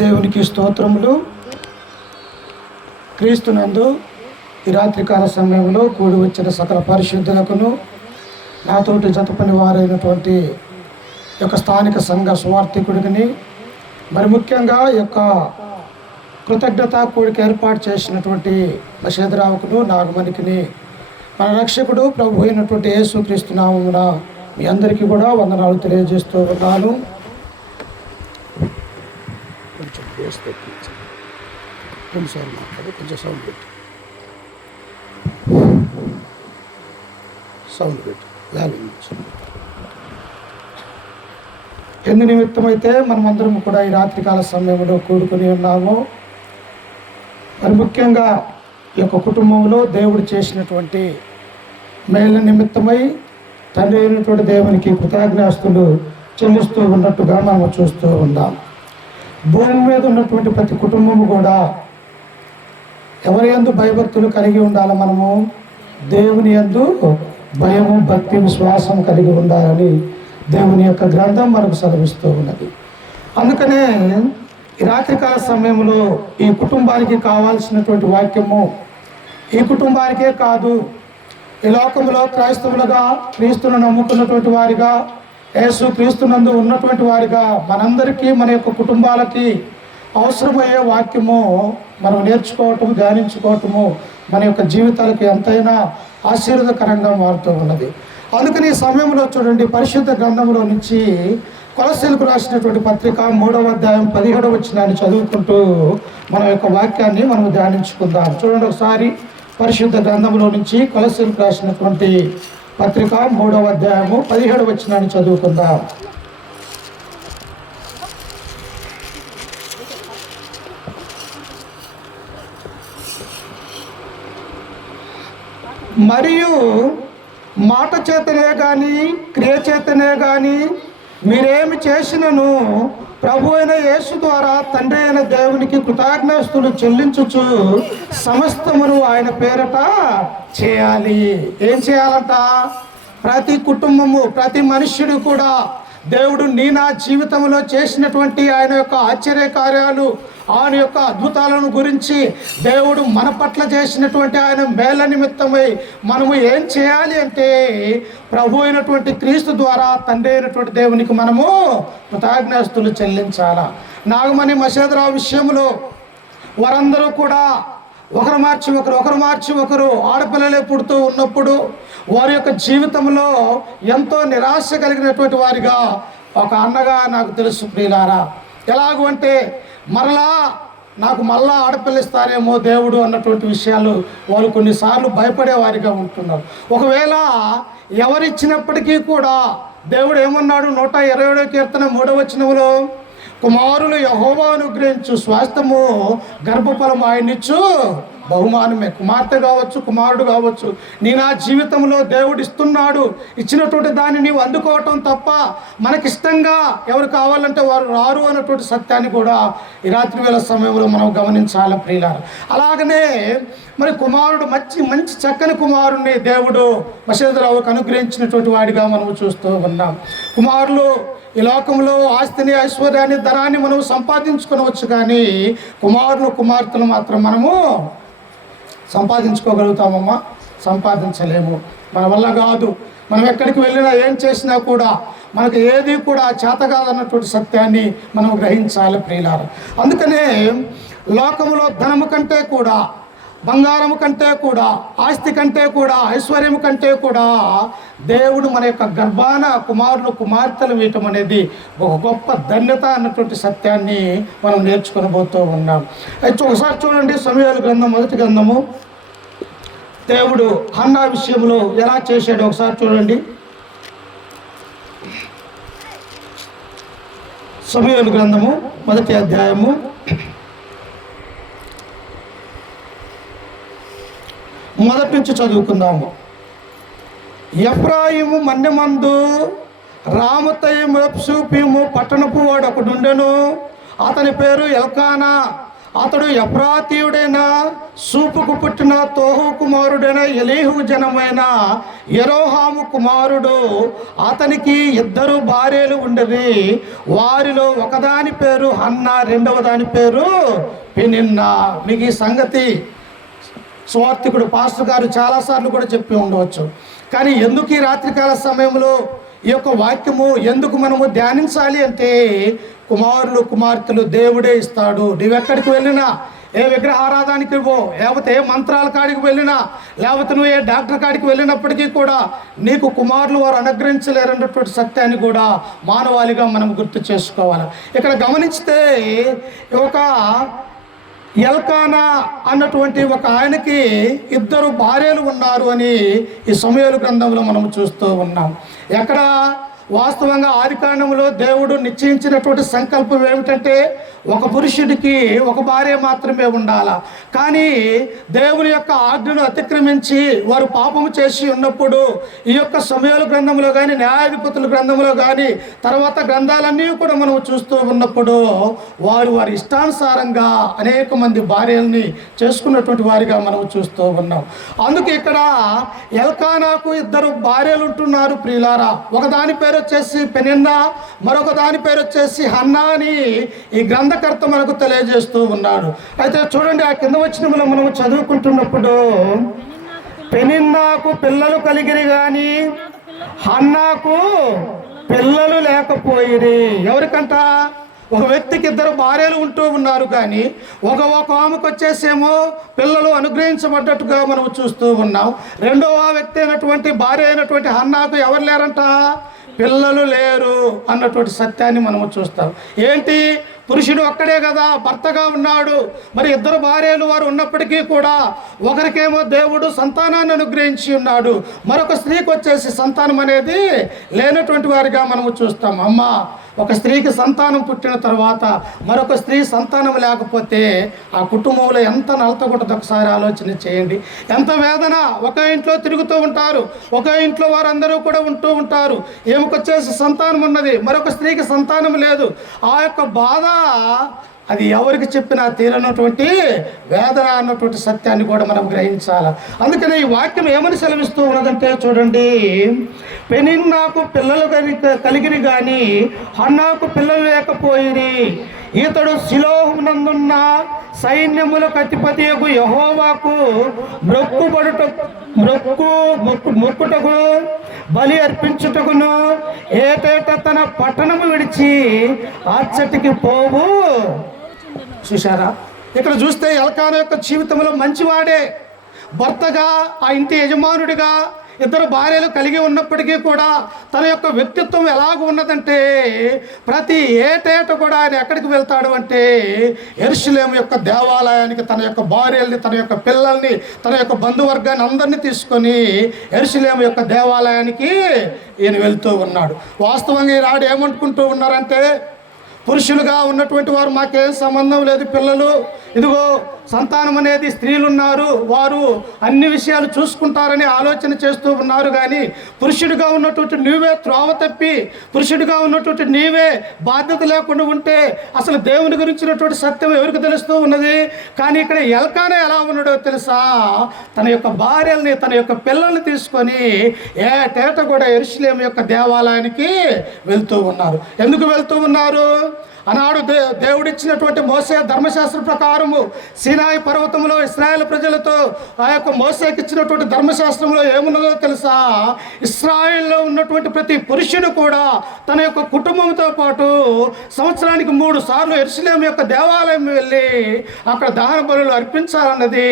దేవునికి స్తోత్రములు. క్రీస్తునందు ఈ రాత్రికాల సమయంలో కూడి వచ్చిన సకల పరిశుద్ధులకును నాతోటి జతపని వారైనటువంటి యొక్క స్థానిక సంఘ సువార్థికుడిని, మరి ముఖ్యంగా యొక్క కృతజ్ఞతా కూడికి ఏర్పాటు చేసినటువంటి మషేదరావుకును, నాగమణికిని, మన రక్షకుడు ప్రభు అయినటువంటి యేసుక్రీస్తు నామమున మీ అందరికీ కూడా వందనాలు తెలియజేస్తూ ఉన్నాను. కొంచెం సౌండ్ పెట్టి ఎందు నిమిత్తమైతే మనమందరం కూడా ఈ రాత్రికాల సమయంలో కూడుకుని ఉన్నాము. మరి ముఖ్యంగా ఈ యొక్క కుటుంబంలో దేవుడు చేసినటువంటి మేళ్ళ నిమిత్తమై తండ్రి అయినటువంటి దేవునికి కృతజ్ఞాస్తులు చెల్లిస్తూ ఉన్నట్టుగా మనం చూస్తూ ఉన్నాం. భూమి మీద ఉన్నటువంటి ప్రతి కుటుంబము కూడా ఎవరి యందు భయభక్తులు కలిగి ఉండాలి. మనము దేవుని యందు భయము, భక్తి, విశ్వాసం కలిగి ఉండాలని దేవుని యొక్క గ్రంథం మనకు సెలవిస్తూ ఉన్నది. అందుకనే ఈ రాత్రికాల సమయంలో ఈ కుటుంబానికి కావాల్సినటువంటి వాక్యము ఈ కుటుంబానికే కాదు, ఈ లోకంలో క్రైస్తవులుగా క్రీస్తును నమ్ముకున్నటువంటి వారిగా, యేసు క్రీస్తునందు ఉన్నటువంటి వారిగా మనందరికీ, మన యొక్క కుటుంబాలకి అవసరమయ్యే వాక్యము మనం నేర్చుకోవటము, ధ్యానించుకోవటము మన యొక్క జీవితాలకు ఎంతైనా ఆశీర్వాదకరంగా మారుతూ ఉన్నది. అందుకని ఈ సమయంలో చూడండి, పరిశుద్ధ గ్రంథంలో నుంచి కొలస్సీలకు రాసినటువంటి పత్రిక 3వ అధ్యాయం 17వ వచనాన్ని చదువుకుంటూ మన యొక్క వాక్యాన్ని మనం ధ్యానించుకుందాం. చూడండి ఒకసారి, పరిశుద్ధ గ్రంథంలో నుంచి కొలస్సీలకు రాసినటువంటి పత్రిక 3వ అధ్యాయము 17వ వచనాన్ని చదువుకుందాం. మరియు మాట చేతనే కానీ క్రియ చేతనే కానీ మీరేమి చేసినను ప్రభు అయిన యేసు ద్వారా తండ్రి అయిన దేవునికి కృతజ్ఞాస్తులు చెల్లించుచు సమస్తమును ఆయన పేరట చేయాలి. ఏం చేయాలంట? ప్రతి కుటుంబము, ప్రతి మనుష్యుడు కూడా దేవుడు నా జీవితంలో చేసినటువంటి ఆయన యొక్క ఆశ్చర్య కార్యాలు, ఆయన యొక్క అద్భుతాలను గురించి, దేవుడు మన పట్ల చేసినటువంటి ఆయన మేళ నిమిత్తమై మనము ఏం చేయాలి అంటే, ప్రభు అయినటువంటి క్రీస్తు ద్వారా తండ్రి అయినటువంటి దేవునికి మనము కృతజ్ఞాస్తులు చెల్లించాలా. నాగమణి మషేదరావు విషయంలో వారందరూ కూడా ఒకరు మార్చి ఒకరు ఆడపిల్లలే పుడుతూ ఉన్నప్పుడు వారి యొక్క జీవితంలో ఎంతో నిరాశ కలిగినటువంటి వారిగా ఒక అన్నగా నాకు తెలుసు ప్రియులారా. ఎలాగూ అంటే నాకు మళ్ళా ఆడపిల్లిస్తారేమో దేవుడు అన్నటువంటి విషయాలు వాళ్ళు కొన్నిసార్లు భయపడేవారిగా ఉంటున్నారు. ఒకవేళ ఎవరిచ్చినప్పటికీ కూడా దేవుడు ఏమన్నాడు? 127వ కీర్తన 3వ వచనంలో, కుమారులు యెహోవా అనుగ్రహించు స్వాస్థ్యము, గర్భఫలము ఆయనిచ్చు బహుమానమే. కుమార్తె కావచ్చు, కుమారుడు కావచ్చు, నా జీవితంలో దేవుడు ఇస్తున్నాడు. ఇచ్చినటువంటి దాన్ని నీవు అందుకోవటం తప్ప మనకిష్టంగా ఎవరు కావాలంటే వారు రారు అన్నటువంటి సత్యాన్ని కూడా ఈ రాత్రి వేళ సమయంలో మనం గమనించాలి ప్రియులారా. అలాగనే మరి కుమారుడు మంచి చక్కని కుమారుణ్ణి దేవుడు మషేదరావుకు అనుగ్రహించినటువంటి వాడిగా మనం చూస్తూ ఉన్నాం. కుమారులు ఈ లోకంలో ఆస్తిని, ఐశ్వర్యాన్ని, ధనాన్ని మనం సంపాదించుకోవచ్చు, కానీ కుమార్తెలు మాత్రం మనము సంపాదించుకోగలుగుతామమ్మా? సంపాదించలేము. మన వల్ల కాదు. మనం ఎక్కడికి వెళ్ళినా ఏం చేసినా కూడా మనకు ఏది కూడా చేత కాదన్నటువంటి సత్యాన్ని మనం గ్రహించాలి ప్రియులారా. అందుకనే లోకములో ధనము కంటే కూడా, బంగారము కంటే కూడా, ఆస్తి కంటే కూడా, ఐశ్వర్యం కంటే కూడా దేవుడు మన యొక్క గర్భాన కుమార్తెలు వేయటం అనేది ఒక గొప్ప ధన్యత అన్నటువంటి సత్యాన్ని మనం నేర్చుకొని పోతూ ఉన్నాం. అయితే ఒకసారి చూడండి, సమూయేలు గ్రంథం 1వ గ్రంథము దేవుడు హన్నా విషయంలో ఎలా చేశాడో ఒకసారి చూడండి. సమూయేలు గ్రంథము 1వ అధ్యాయము 1 నుంచి చదువుకుందాము. ఎఫ్రాయిము మన్యమందు రామతయిము ఎప్సూపీము పట్టణపు వాడు ఒకడుండెను. అతని పేరు ఎల్కానా. అతడు ఎఫ్రాతీయుడైన సూపుకు పుట్టిన తోహు కుమారుడైన ఎలీహు జనమైన యెరోహాము కుమారుడు. అతనికి 2 భార్యలు ఉండేవి. వారిలో ఒకదాని పేరు హన్నా, రెండవ దాని పేరు పెనిన్నా. మీకు ఈ సంగతి సువార్తికుడు పాస్టర్ గారు చాలాసార్లు కూడా చెప్పి ఉండవచ్చు. కానీ ఎందుకు ఈ రాత్రికాల సమయంలో ఈ యొక్క వాక్యము ఎందుకు మనము ధ్యానించాలి అంటే, కుమారులు కుమార్తెలు దేవుడే ఇస్తాడు. నువ్వెక్కడికి వెళ్ళినా, ఏ విగ్రహారాధానికి పో, లేకపోతే ఏ మంత్రాల కాడికి వెళ్ళినా, లేకపోతే నువ్వు ఏ డాక్టర్ కాడికి వెళ్ళినప్పటికీ కూడా నీకు కుమారులు వారు అనుగ్రహించలేరన్నటువంటి సత్యాన్ని కూడా మానవాళిగా మనం గుర్తు చేసుకోవాలి. ఇక్కడ గమనిస్తే ఒక ఎల్కానా అన్నటువంటి ఒక ఆయనకి 2 భార్యలు ఉన్నారు అని ఈ సమూయేలు గ్రంథంలో మనం చూస్తూ ఉన్నాం. ఎక్కడ వాస్తవంగా ఆదికాండంలో దేవుడు నిశ్చయించినటువంటి సంకల్పం ఏమిటంటే, ఒక పురుషుడికి 1 భార్య మాత్రమే ఉండాల. కానీ దేవుని యొక్క ఆజ్ఞను అతిక్రమించి వారు పాపము చేసి ఉన్నప్పుడు ఈ యొక్క సమూయేలు గ్రంథంలో కానీ, న్యాయాధిపతుల గ్రంథంలో కానీ, తర్వాత గ్రంథాలన్నీ కూడా మనం చూస్తూ ఉన్నప్పుడు వారి ఇష్టానుసారంగా అనేక మంది భార్యల్ని చేసుకున్నటువంటి వారిగా మనం చూస్తూ ఉన్నాం. అందుకే ఇక్కడ ఎల్కానాకు 2 భార్యలు ఉంటున్నారు ప్రియులారా. ఒకదాని పేరు వచ్చేసి పెనిన్నా, మరొక దాని పేరు వచ్చేసి హన్నా అని ఈ గ్రంథకర్త మనకు తెలియజేస్తూ ఉన్నాడు. అయితే చూడండి, ఆ కింద వచనంలో మనం చదువుకుంటున్నప్పుడు, పెనిన్నాకు పిల్లలు కలిగిరి కానీ హన్నాకు పిల్లలు లేకపోయిరి. ఎవరికంట? ఒక వ్యక్తికి 2 భార్యలు ఉంటూ ఉన్నారు, కానీ ఒక ఆమెకు వచ్చేసేమో పిల్లలు అనుగ్రహించబడ్డట్టుగా మనం చూస్తూ ఉన్నాం. రెండవ వ్యక్తి అయినటువంటి భార్య అయినటువంటి హన్నాకు ఎవరు లేరంట? పిల్లలు లేరు అన్నటువంటి సత్యాన్ని మనము చూస్తాం. ఏంటి? పురుషుడు ఒక్కడే కదా భర్తగా ఉన్నాడు. మరి 2 భార్యలు వారు ఉన్నప్పటికీ కూడా ఒకరికేమో దేవుడు సంతానాన్ని అనుగ్రహించి ఉన్నాడు, మరొక స్త్రీకి వచ్చేసి సంతానం అనేది లేనటువంటి వారిగా మనము చూస్తాం. అమ్మ, ఒక స్త్రీకి సంతానం పుట్టిన తర్వాత మరొక స్త్రీ సంతానం లేకపోతే ఆ కుటుంబంలో ఎంత నలతగుంటుందో ఒకసారి ఆలోచన చేయండి. ఎంత వేదన. ఒక ఇంట్లో తిరుగుతూ ఉంటారు, ఒక ఇంట్లో వారందరూ కూడా ఉంటూ ఉంటారు. ఏమకొచ్చేసి సంతానం ఉన్నది, మరొక స్త్రీకి సంతానం లేదు. ఆ యొక్క బాధ అది ఎవరికి చెప్పినా తీరనటువంటి వేదన అన్నటువంటి సత్యాన్ని కూడా మనం గ్రహించాలి. అందుకనే ఈ వాక్యం ఏమని సెలవిస్తూ ఉన్నదంటే చూడండి, పెనిన్నాకు పిల్లలు కలిగిరి కానీ హన్నాకు పిల్లలు లేకపోయిరి. ఇతడు షిలోహునందున్న సైన్యములకు అధిపతియగు యెహోవాకు మొక్కుటకు బలి అర్పించుటకును ఏటేట తన పట్టణము విడిచి అచ్చటికి పోవు. చూశారా? ఇక్కడ చూస్తే ఎల్కానా యొక్క జీవితంలో మంచివాడే, భర్తగా, ఆ ఇంటి యజమానుడిగా 2 భార్యలు కలిగి ఉన్నప్పటికీ కూడా తన యొక్క వ్యక్తిత్వం ఎలాగ ఉన్నదంటే, ప్రతి ఏటేట కూడా ఆయన ఎక్కడికి వెళ్తాడు అంటే యెరూషలేము యొక్క దేవాలయానికి తన యొక్క భార్యల్ని, తన యొక్క పిల్లల్ని, తన యొక్క బంధువర్గాన్ని అందరినీ తీసుకొని యెరూషలేము యొక్క దేవాలయానికి ఈయన వెళ్తూ ఉన్నాడు. వాస్తవంగా ఈనాడు ఏమనుకుంటూ ఉన్నారంటే, పురుషులుగా ఉన్నటువంటి వారు మాకేం సంబంధం లేదు, పిల్లలు ఇదిగో సంతానం అనేది స్త్రీలు ఉన్నారు, వారు అన్ని విషయాలు చూసుకుంటారని ఆలోచన చేస్తూ ఉన్నారు. కానీ పురుషుడిగా ఉన్నటువంటి నీవే త్రోవ తప్పి, పురుషుడిగా ఉన్నటువంటి నీవే బాధ్యత లేకుండా ఉంటే అసలు దేవుని గురించినటువంటి సత్యం ఎవరికి తెలుస్తూ ఉన్నది? కానీ ఇక్కడ ఎల్కానా ఎలా ఉన్నాడో తెలుసా? తన యొక్క భార్యల్ని, తన యొక్క పిల్లల్ని తీసుకొని ఏటేట కూడా యెరూషలేము యొక్క దేవాలయానికి వెళ్తూ ఉన్నారు. ఎందుకు వెళ్తూ ఉన్నారు? ఆనాడు దేవుడిచ్చినటువంటి మోసే ధర్మశాస్త్ర ప్రకారము సీనాయి పర్వతంలో ఇశ్రాయేల్ ప్రజలతో ఆ యొక్క మోసేకి ఇచ్చినటువంటి ధర్మశాస్త్రంలో ఏమున్నదో తెలుసా? ఇశ్రాయేల్లో ఉన్నటువంటి ప్రతి పురుషుడు కూడా తన యొక్క కుటుంబంతో పాటు సంవత్సరానికి 3 సార్లు యెరూషలేము యొక్క దేవాలయం వెళ్ళి అక్కడ దహన బలులు అర్పించాలన్నది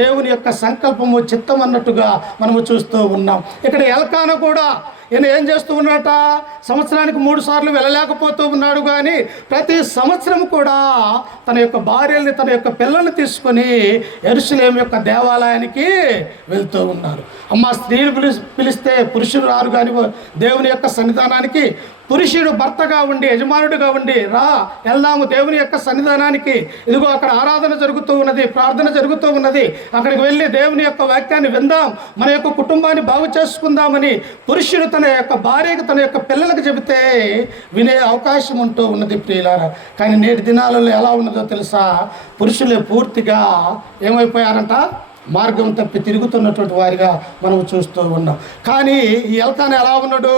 దేవుని యొక్క సంకల్పము, చిత్తం అన్నట్టుగా మనము చూస్తూ ఉన్నాం. ఇక్కడ ఎల్కానా కూడా ఈయన ఏం చేస్తూ ఉన్నట? సంవత్సరానికి 3 సార్లు వెళ్ళలేకపోతూ ఉన్నాడు, కానీ ప్రతి సంవత్సరం కూడా తన యొక్క భార్యల్ని, తన యొక్క పిల్లల్ని తీసుకొని యెరూషలేము యొక్క దేవాలయానికి వెళ్తూ ఉన్నారు. అమ్మ, స్త్రీలు పిలిస్తే పురుషులు రారు కానీ దేవుని యొక్క సన్నిధానానికి. పురుషుడు భర్తగా ఉండి యజమానుడిగా ఉండి రా వెళ్దాము దేవుని యొక్క సన్నిధానానికి, ఇదిగో అక్కడ ఆరాధన జరుగుతూ ఉన్నది, ప్రార్థన జరుగుతూ ఉన్నది, అక్కడికి వెళ్ళి దేవుని యొక్క వాక్యాన్ని విందాం, మన యొక్క కుటుంబాన్ని బాగు చేసుకుందామని పురుషుడు తన యొక్క భార్యకు తన యొక్క పిల్లలకు చెబితే వినే అవకాశం ఉంటూ ఉన్నది ప్రియులారా. కానీ నేటి దినాలలో ఎలా ఉన్నదో తెలుసా, పురుషులే పూర్తిగా ఏమైపోయారంట, మార్గం తప్పి తిరుగుతున్నటువంటి వారిగా మనం చూస్తూ ఉన్నాం. కానీ ఈ ఎల్కానా ఎలా ఉన్నాడు,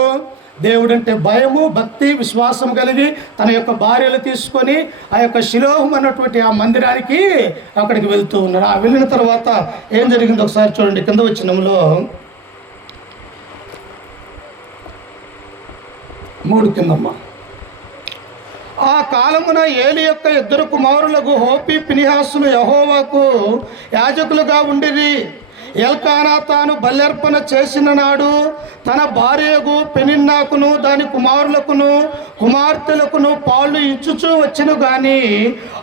దేవుడంటే భయము, భక్తి, విశ్వాసం కలిగి తన యొక్క భార్యలు తీసుకొని ఆ యొక్క శిలోహం అన్నటువంటి ఆ మందిరానికి అక్కడికి వెళ్తూ ఉన్నాడు. ఆ వెళ్ళిన తర్వాత ఏం జరిగిందో ఒకసారి చూడండి, కింద వచనంలో 3 కిందమ్మ. ఆ కాలమున ఏలి యొక్క 2 కుమారులకు హోపి ఫినిహాసులు యెహోవాకు యాజకులుగా ఉండిరి. ఎల్కానా తాను బల్యర్పణ చేసిన నాడు తన భార్యకు పెనిన్నాకును దాని కుమారులకును కుమార్తెలకును పాలు ఇచ్చుచూ వచ్చెను, గాని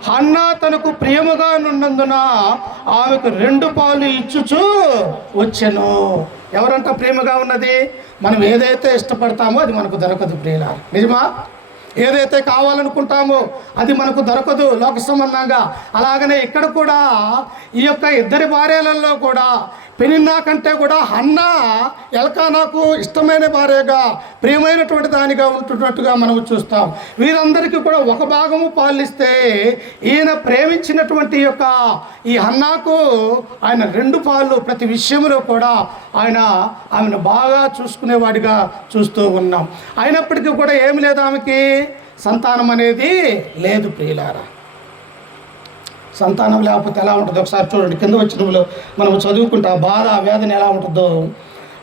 హన్నా తనకు ప్రియముగా నున్నందున ఆమెకు 2 పాలు ఇచ్చుచూ వచ్చెను. ఎవరంట ప్రేమగా ఉన్నది? మనం ఏదైతే ఇష్టపడతామో అది మనకు దొరకదు ప్రియులారా, నిజమా? ఏదైతే కావాలనుకుంటామో అది మనకు దొరకదు లోక సంబంధంగా. అలాగనే ఇక్కడ కూడా ఈ యొక్క 2 భార్యలలో కూడా పెనిన్నా కంటే కూడా హన్నా ఎల్కానాకు ఇష్టమైన భార్యగా, ప్రియమైనటువంటి దానిగా ఉంటున్నట్టుగా మనం చూస్తాం. వీరందరికీ కూడా ఒక భాగము పాలిస్తే ఈయన ప్రేమించినటువంటి యొక్క ఈ హన్నాకు ఆయన 2 పాలు ప్రతి విషయంలో కూడా ఆయన ఆమెను బాగా చూసుకునేవాడిగా చూస్తూ ఉన్నాం. అయినప్పటికీ కూడా ఏమి లేదు, ఆమెకి సంతానం అనేది లేదు ప్రియులారా. సంతానం లేకపోతే ఎలా ఉంటుందో ఒకసారి చూడండి, కింద వచనంలో మనం చదువుకుంటే ఆ బాధ, ఆ వేదన ఎలా ఉంటుందో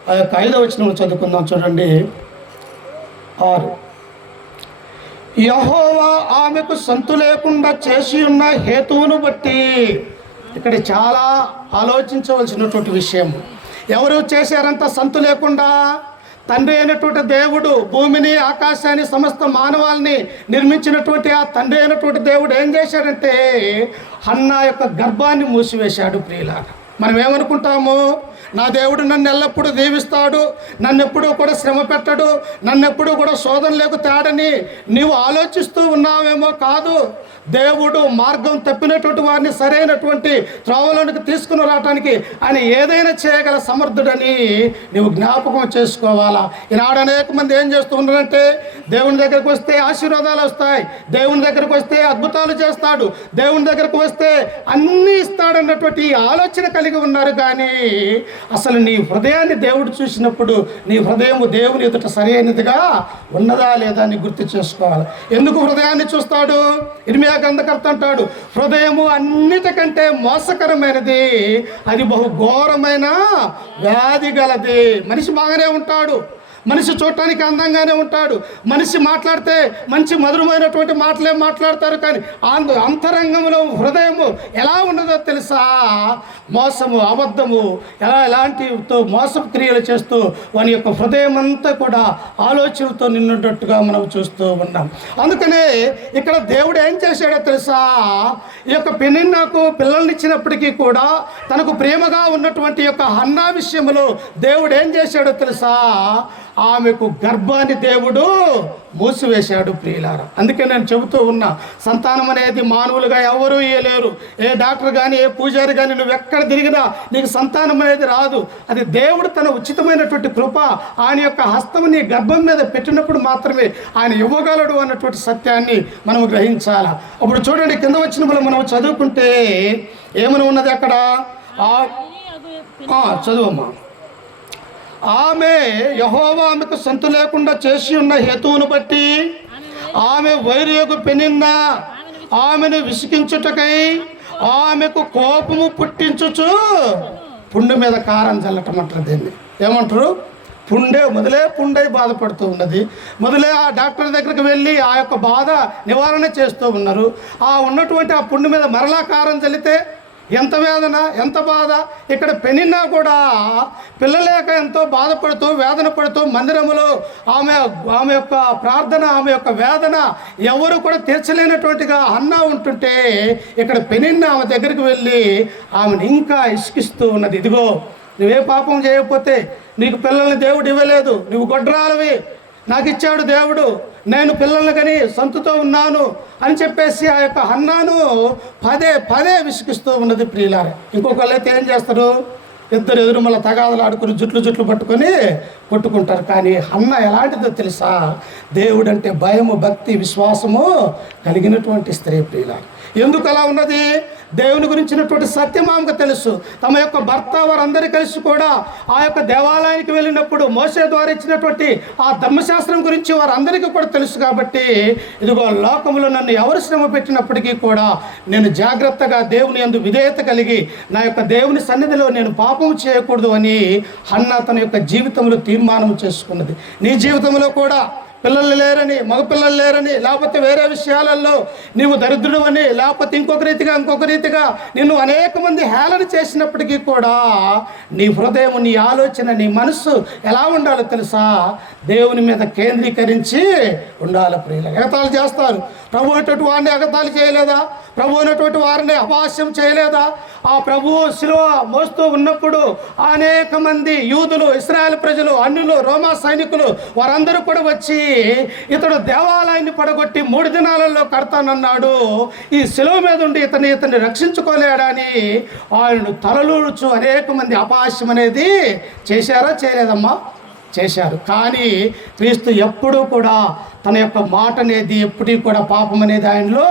ఆ యొక్క 5వ వచనంలో చదువుకుందాం. చూడండి 6. యెహోవా ఆమెకు సంతు లేకుండా చేసి ఉన్న హేతువును బట్టి. ఇక్కడ చాలా ఆలోచించవలసినటువంటి విషయం. ఎవరు చేశారంట సంతు లేకుండా? తండ్రి అయినటువంటి దేవుడు భూమిని, ఆకాశాన్ని, సమస్త మానవాల్ని నిర్మించినటువంటి ఆ తండ్రి అయినటువంటి దేవుడు ఏం చేశాడంటే హన్నా యొక్క గర్భాన్ని మూసివేశాడు ప్రియులారా. మనం ఏమనుకుంటాము, నా దేవుడు నన్ను ఎల్లప్పుడూ దీవిస్తాడు, నన్ను ఎప్పుడూ కూడా శ్రమ పెట్టడు, నన్ను ఎప్పుడూ కూడా శోధనలకు తేడని నీవు ఆలోచిస్తూ ఉన్నావేమో. కాదు, దేవుడు మార్గం తప్పినటువంటి వారిని సరైనటువంటి త్రోవలోనికి తీసుకుని రావటానికి ఆయన ఏదైనా చేయగల సమర్థుడని నీవు జ్ఞాపకం చేసుకోవాలా. ఈనాడు అనేక మంది ఏం చేస్తూ ఉన్నారంటే దేవుని దగ్గరకు వస్తే ఆశీర్వాదాలు వస్తాయి, దేవుని దగ్గరకు వస్తే అద్భుతాలు చేస్తాడు, దేవుని దగ్గరకు వస్తే అన్నీ ఇస్తాడన్నటువంటి ఆలోచన కలిగి ఉన్నారు. కానీ అసలు నీ హృదయాన్ని దేవుడు చూసినప్పుడు నీ హృదయం దేవుని ఎదుట సరైనదిగా ఉన్నదా లేదా అని గుర్తు చేసుకోవాలి. ఎందుకు హృదయాన్ని చూస్తాడు? ఇర్మియా గ్రంథకర్త అంటాడు, హృదయము అన్నిటికంటే మోసకరమైనది, అది బహు ఘోరమైన వ్యాధి గలది. మనిషి బాగానే ఉంటాడు, మనిషి చూడటానికి అందంగానే ఉంటాడు, మనిషి మాట్లాడితే మంచి మధురమైనటువంటి మాటలే మాట్లాడతారు, కానీ అంతరంగంలో హృదయము ఎలా ఉన్నదో తెలుసా? మోసము, అబద్ధము, ఎలాంటితో మోసపు క్రియలు చేస్తూ వాని యొక్క హృదయం అంతా కూడా ఆలోచనలతో నిన్నట్టుగా మనం చూస్తూ ఉన్నాం. అందుకనే ఇక్కడ దేవుడు ఏం చేశాడో తెలుసా? ఈ యొక్క పెనిన్నాకు పిల్లల్ని ఇచ్చినప్పటికీ కూడా తనకు ప్రేమగా ఉన్నటువంటి యొక్క హన్నా విషయంలో దేవుడు ఏం చేశాడో తెలుసా? ఆమెకు గర్భాన్ని దేవుడు మూసివేశాడు ప్రియులారా. అందుకే నేను చెబుతూ ఉన్నా, సంతానం అనేది మానవులుగా ఎవరూ ఇయ్యలేరు. ఏ డాక్టర్ కానీ ఏ పూజారి కానీ నువ్వు ఎక్కడ తిరిగినా నీకు సంతానం అనేది రాదు. అది దేవుడు తన ఉచితమైనటువంటి కృప ఆయన యొక్క హస్తం నీ గర్భం మీద పెట్టినప్పుడు మాత్రమే ఆయన ఇవ్వగలడు అన్నటువంటి సత్యాన్ని మనం గ్రహించాలి. అప్పుడు చూడండి, కింద వచ్చినప్పుడు మనం చదువుకుంటే ఏమని ఉన్నది అక్కడ? చదువమ్మా. ఆమె యెహోవా ఆమెకు సంతు లేకుండా చేసి ఉన్న హేతువును బట్టి ఆమె వైరియకు పెనిన్నా ఆమెను విసిగించుటకై ఆమెకు కోపము పుట్టించుచు పుండు మీద కారం చల్లటం అంటారు. దీన్ని ఏమంటారు? మొదలే పుండై బాధపడుతూ ఉన్నది. మొదలే ఆ డాక్టర్ దగ్గరికి వెళ్ళి ఆ యొక్క బాధ నివారణ చేస్తూ ఉన్నారు. ఆ ఉన్నటువంటి ఆ పుండు మీద మరలా కారం చల్లితే ఎంత వేదన, ఎంత బాధ. ఇక్కడ పెనిన్నా కూడా పిల్లలేక ఎంతో బాధపడుతూ వేదన పడుతూ మందిరములో ఆమె యొక్క ప్రార్థన, ఆమె యొక్క వేదన ఎవరు కూడా తీర్చలేనటువంటిగా హన్నా ఉంటుంటే ఇక్కడ పెనిన్నా ఆమె దగ్గరికి వెళ్ళి ఆమెను ఇంకా ఇసుకిస్తూ ఉన్నది. ఇదిగో, నువ్వే పాపం చేయకపోతే నీకు పిల్లల్ని దేవుడు ఇవ్వలేదు, నువ్వు గొడ్రాలవి, నాకు ఇచ్చాడు దేవుడు, నేను పిల్లల్ని కని సంతుతో ఉన్నాను అని చెప్పేసి ఆ యొక్క హన్నాను పదే పదే విసిగిస్తూ ఉన్నది ప్రియులారా. ఇంకొకళ్ళు అయితే ఏం చేస్తారు, ఇద్దరు ఎదురు మళ్ళీ తగాదలు ఆడుకుని జుట్లు పట్టుకొని కొట్టుకుంటారు. కానీ హన్న ఎలాంటిదో తెలుసా, దేవుడంటే భయము, భక్తి, విశ్వాసము కలిగినటువంటి స్త్రీ ప్రియులారా. ఎందుకు అలా ఉన్నది, దేవుని గురించినటువంటి సత్యం ఆమెకు తెలుసు. తమ యొక్క భర్త వారందరూ కలిసి కూడా ఆ యొక్క దేవాలయానికి వెళ్ళినప్పుడు మోసే ద్వారా ఇచ్చినటువంటి ఆ ధర్మశాస్త్రం గురించి వారందరికీ కూడా తెలుసు. కాబట్టి ఇదిగో లోకంలో నన్ను ఎవరు శ్రమ పెట్టినప్పటికీ కూడా నేను జాగ్రత్తగా దేవుని యందు విధేయత కలిగి నా యొక్క దేవుని సన్నిధిలో నేను పాపం చేయకూడదు అని హన్నా తన యొక్క జీవితంలో తీర్మానం చేసుకున్నది. నీ జీవితంలో కూడా పిల్లలు లేరని, మగపిల్లలు లేరని, లేకపోతే వేరే విషయాలలో నీవు దరిద్రుడు అని, లేకపోతే ఇంకొక రీతిగా నిన్ను అనేక మంది హేళన చేసినప్పటికీ కూడా నీ హృదయం, నీ ఆలోచన, నీ మనస్సు ఎలా ఉండాలో తెలుసా, దేవుని మీద కేంద్రీకరించి ఉండాలి ప్రియులు. ఎగతాళి చేస్తారు, ప్రభు అనేటువంటి వారిని ఎగతాళి చేయలేదా, ప్రభు అనేటువంటి వారిని అపహాస్యం చేయలేదా? ఆ ప్రభువు శిలువ మోస్తూ ఉన్నప్పుడు అనేక మంది యూదులు, ఇశ్రాయేల్ ప్రజలు, అన్యులు, రోమా సైనికులు వారందరూ కూడా వచ్చి ఇతడు దేవాలయాన్ని పడగొట్టి 3 దినాలలో కడతానన్నాడు, ఈ శిలువ మీద ఉండి ఇతన్ని రక్షించుకోలేడని ఆయనను తలలూడుచు అనేక మంది అపహాస్యం అనేది చేశారా చేయలేదమ్మా? చేశారు. కానీ క్రీస్తు ఎప్పుడూ కూడా తన యొక్క మాట అనేది ఎప్పటికీ కూడా పాపం అనేది ఆయనలో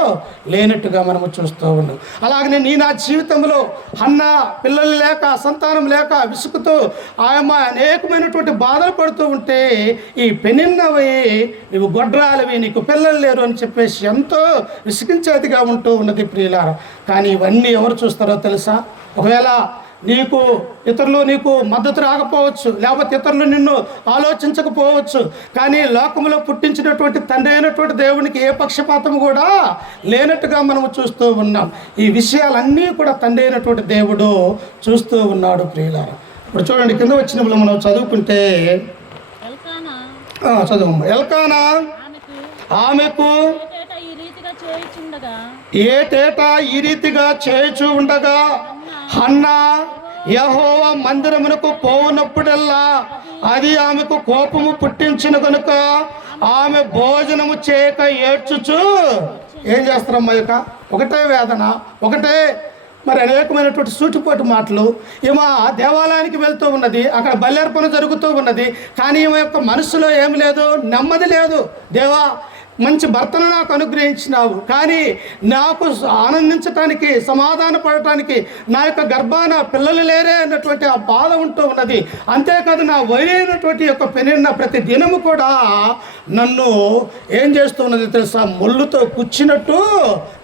లేనట్టుగా మనము చూస్తూ ఉన్నాం. అలాగనే నా జీవితంలో అన్న పిల్లలు లేక, సంతానం లేక విసుగుతూ ఆయమ్మ అనేకమైనటువంటి బాధలు పడుతూ ఉంటే, ఈ పెనిన్నవి, నీవు గొడ్రాలవి, నీకు పిల్లలు లేరు అని చెప్పేసి ఎంతో విసిగించేదిగా ఉంటూ ఉన్నది ప్రియులారా. కానీ ఇవన్నీ ఎవరు చూస్తారో తెలుసా? ఒకవేళ ఇతరులు నీకు మద్దతు రాకపోవచ్చు, లేకపోతే ఇతరులు నిన్ను ఆలోచించకపోవచ్చు, కానీ లోకంలో పుట్టించినటువంటి తండ్రి అయినటువంటి దేవునికి ఏ పక్షపాతం కూడా లేనట్టుగా మనము చూస్తూ ఉన్నాం. ఈ విషయాలన్నీ కూడా తండ్రి అయినటువంటి దేవుడు చూస్తూ ఉన్నాడు ప్రియులారా. ఇప్పుడు చూడండి, కింద వచ్చినప్పుడు మనం చదువుకుంటే చదువు. ఎల్కానా ఆమెకు ఏటేటా ఈ రీతిగా చేయుచు ఉండగా హన్నా యెహోవా మందిరమునకు పోవునప్పుడల్లా అది ఆమెకు కోపము పుట్టించిన కనుక ఆమె భోజనము చేయక ఏడ్చుచు. ఏం చేస్తారమ్మా? ఒకటే వేదన, ఒకటే మరి అనేకమైనటువంటి సూటిపోటు మాటలు. ఈమె దేవాలయానికి వెళ్తూ ఉన్నది, అక్కడ బల్యర్పణ జరుగుతూ ఉన్నది, కానీ ఈమె యొక్క మనసులో ఏమి లేదు, నెమ్మది లేదు. దేవా, మంచి భర్తను నాకు అనుగ్రహించినావు, కానీ నాకు ఆనందించటానికి, సమాధాన పడటానికి నా యొక్క గర్భాన పిల్లలు లేరే అన్నటువంటి ఆ బాధ ఉంటూ ఉన్నది. అంతేకాదు, నా వైరైనటువంటి యొక్క పెనిన్న ప్రతి దినము కూడా నన్ను ఏం చేస్తూ ఉన్నది తెలుసా, ముళ్ళుతో కుచ్చినట్టు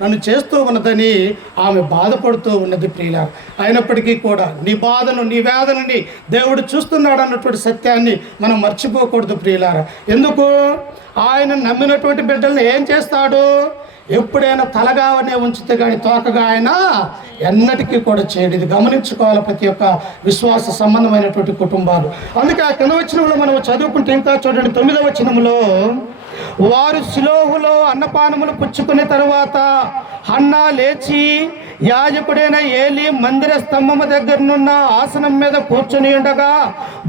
నన్ను చేస్తూ ఉన్నదని ఆమె బాధపడుతూ ఉన్నది ప్రియులారా. అయినప్పటికీ కూడా నీ బాధను, నీ వేదనని దేవుడు చూస్తున్నాడు అన్నటువంటి సత్యాన్ని మనం మర్చిపోకూడదు ప్రియులారా. ఎందుకు? ఆయన నమ్మినటువంటి బిడ్డల్ని ఏం చేస్తాడు? ఎప్పుడైనా తలగానే ఉంచితే కానీ తోకగా ఆయన ఎన్నటికీ కూడా చేయడు. ఇది గమనించుకోవాలి ప్రతి ఒక్క విశ్వాస సంబంధమైనటువంటి కుటుంబాలు. అందుకే ఆ కింద వచనంలో మనం చదువుకుంటే ఇంకా చూడండి, 9వ వచనంలో, వారు షిలోహులో అన్నపానములు పుచ్చుకునే తరువాత హన్నా లేచి యాజకుడైన ఏలి మందిర స్తంభము దగ్గరనున్న ఆసనం మీద కూర్చుని ఉండగా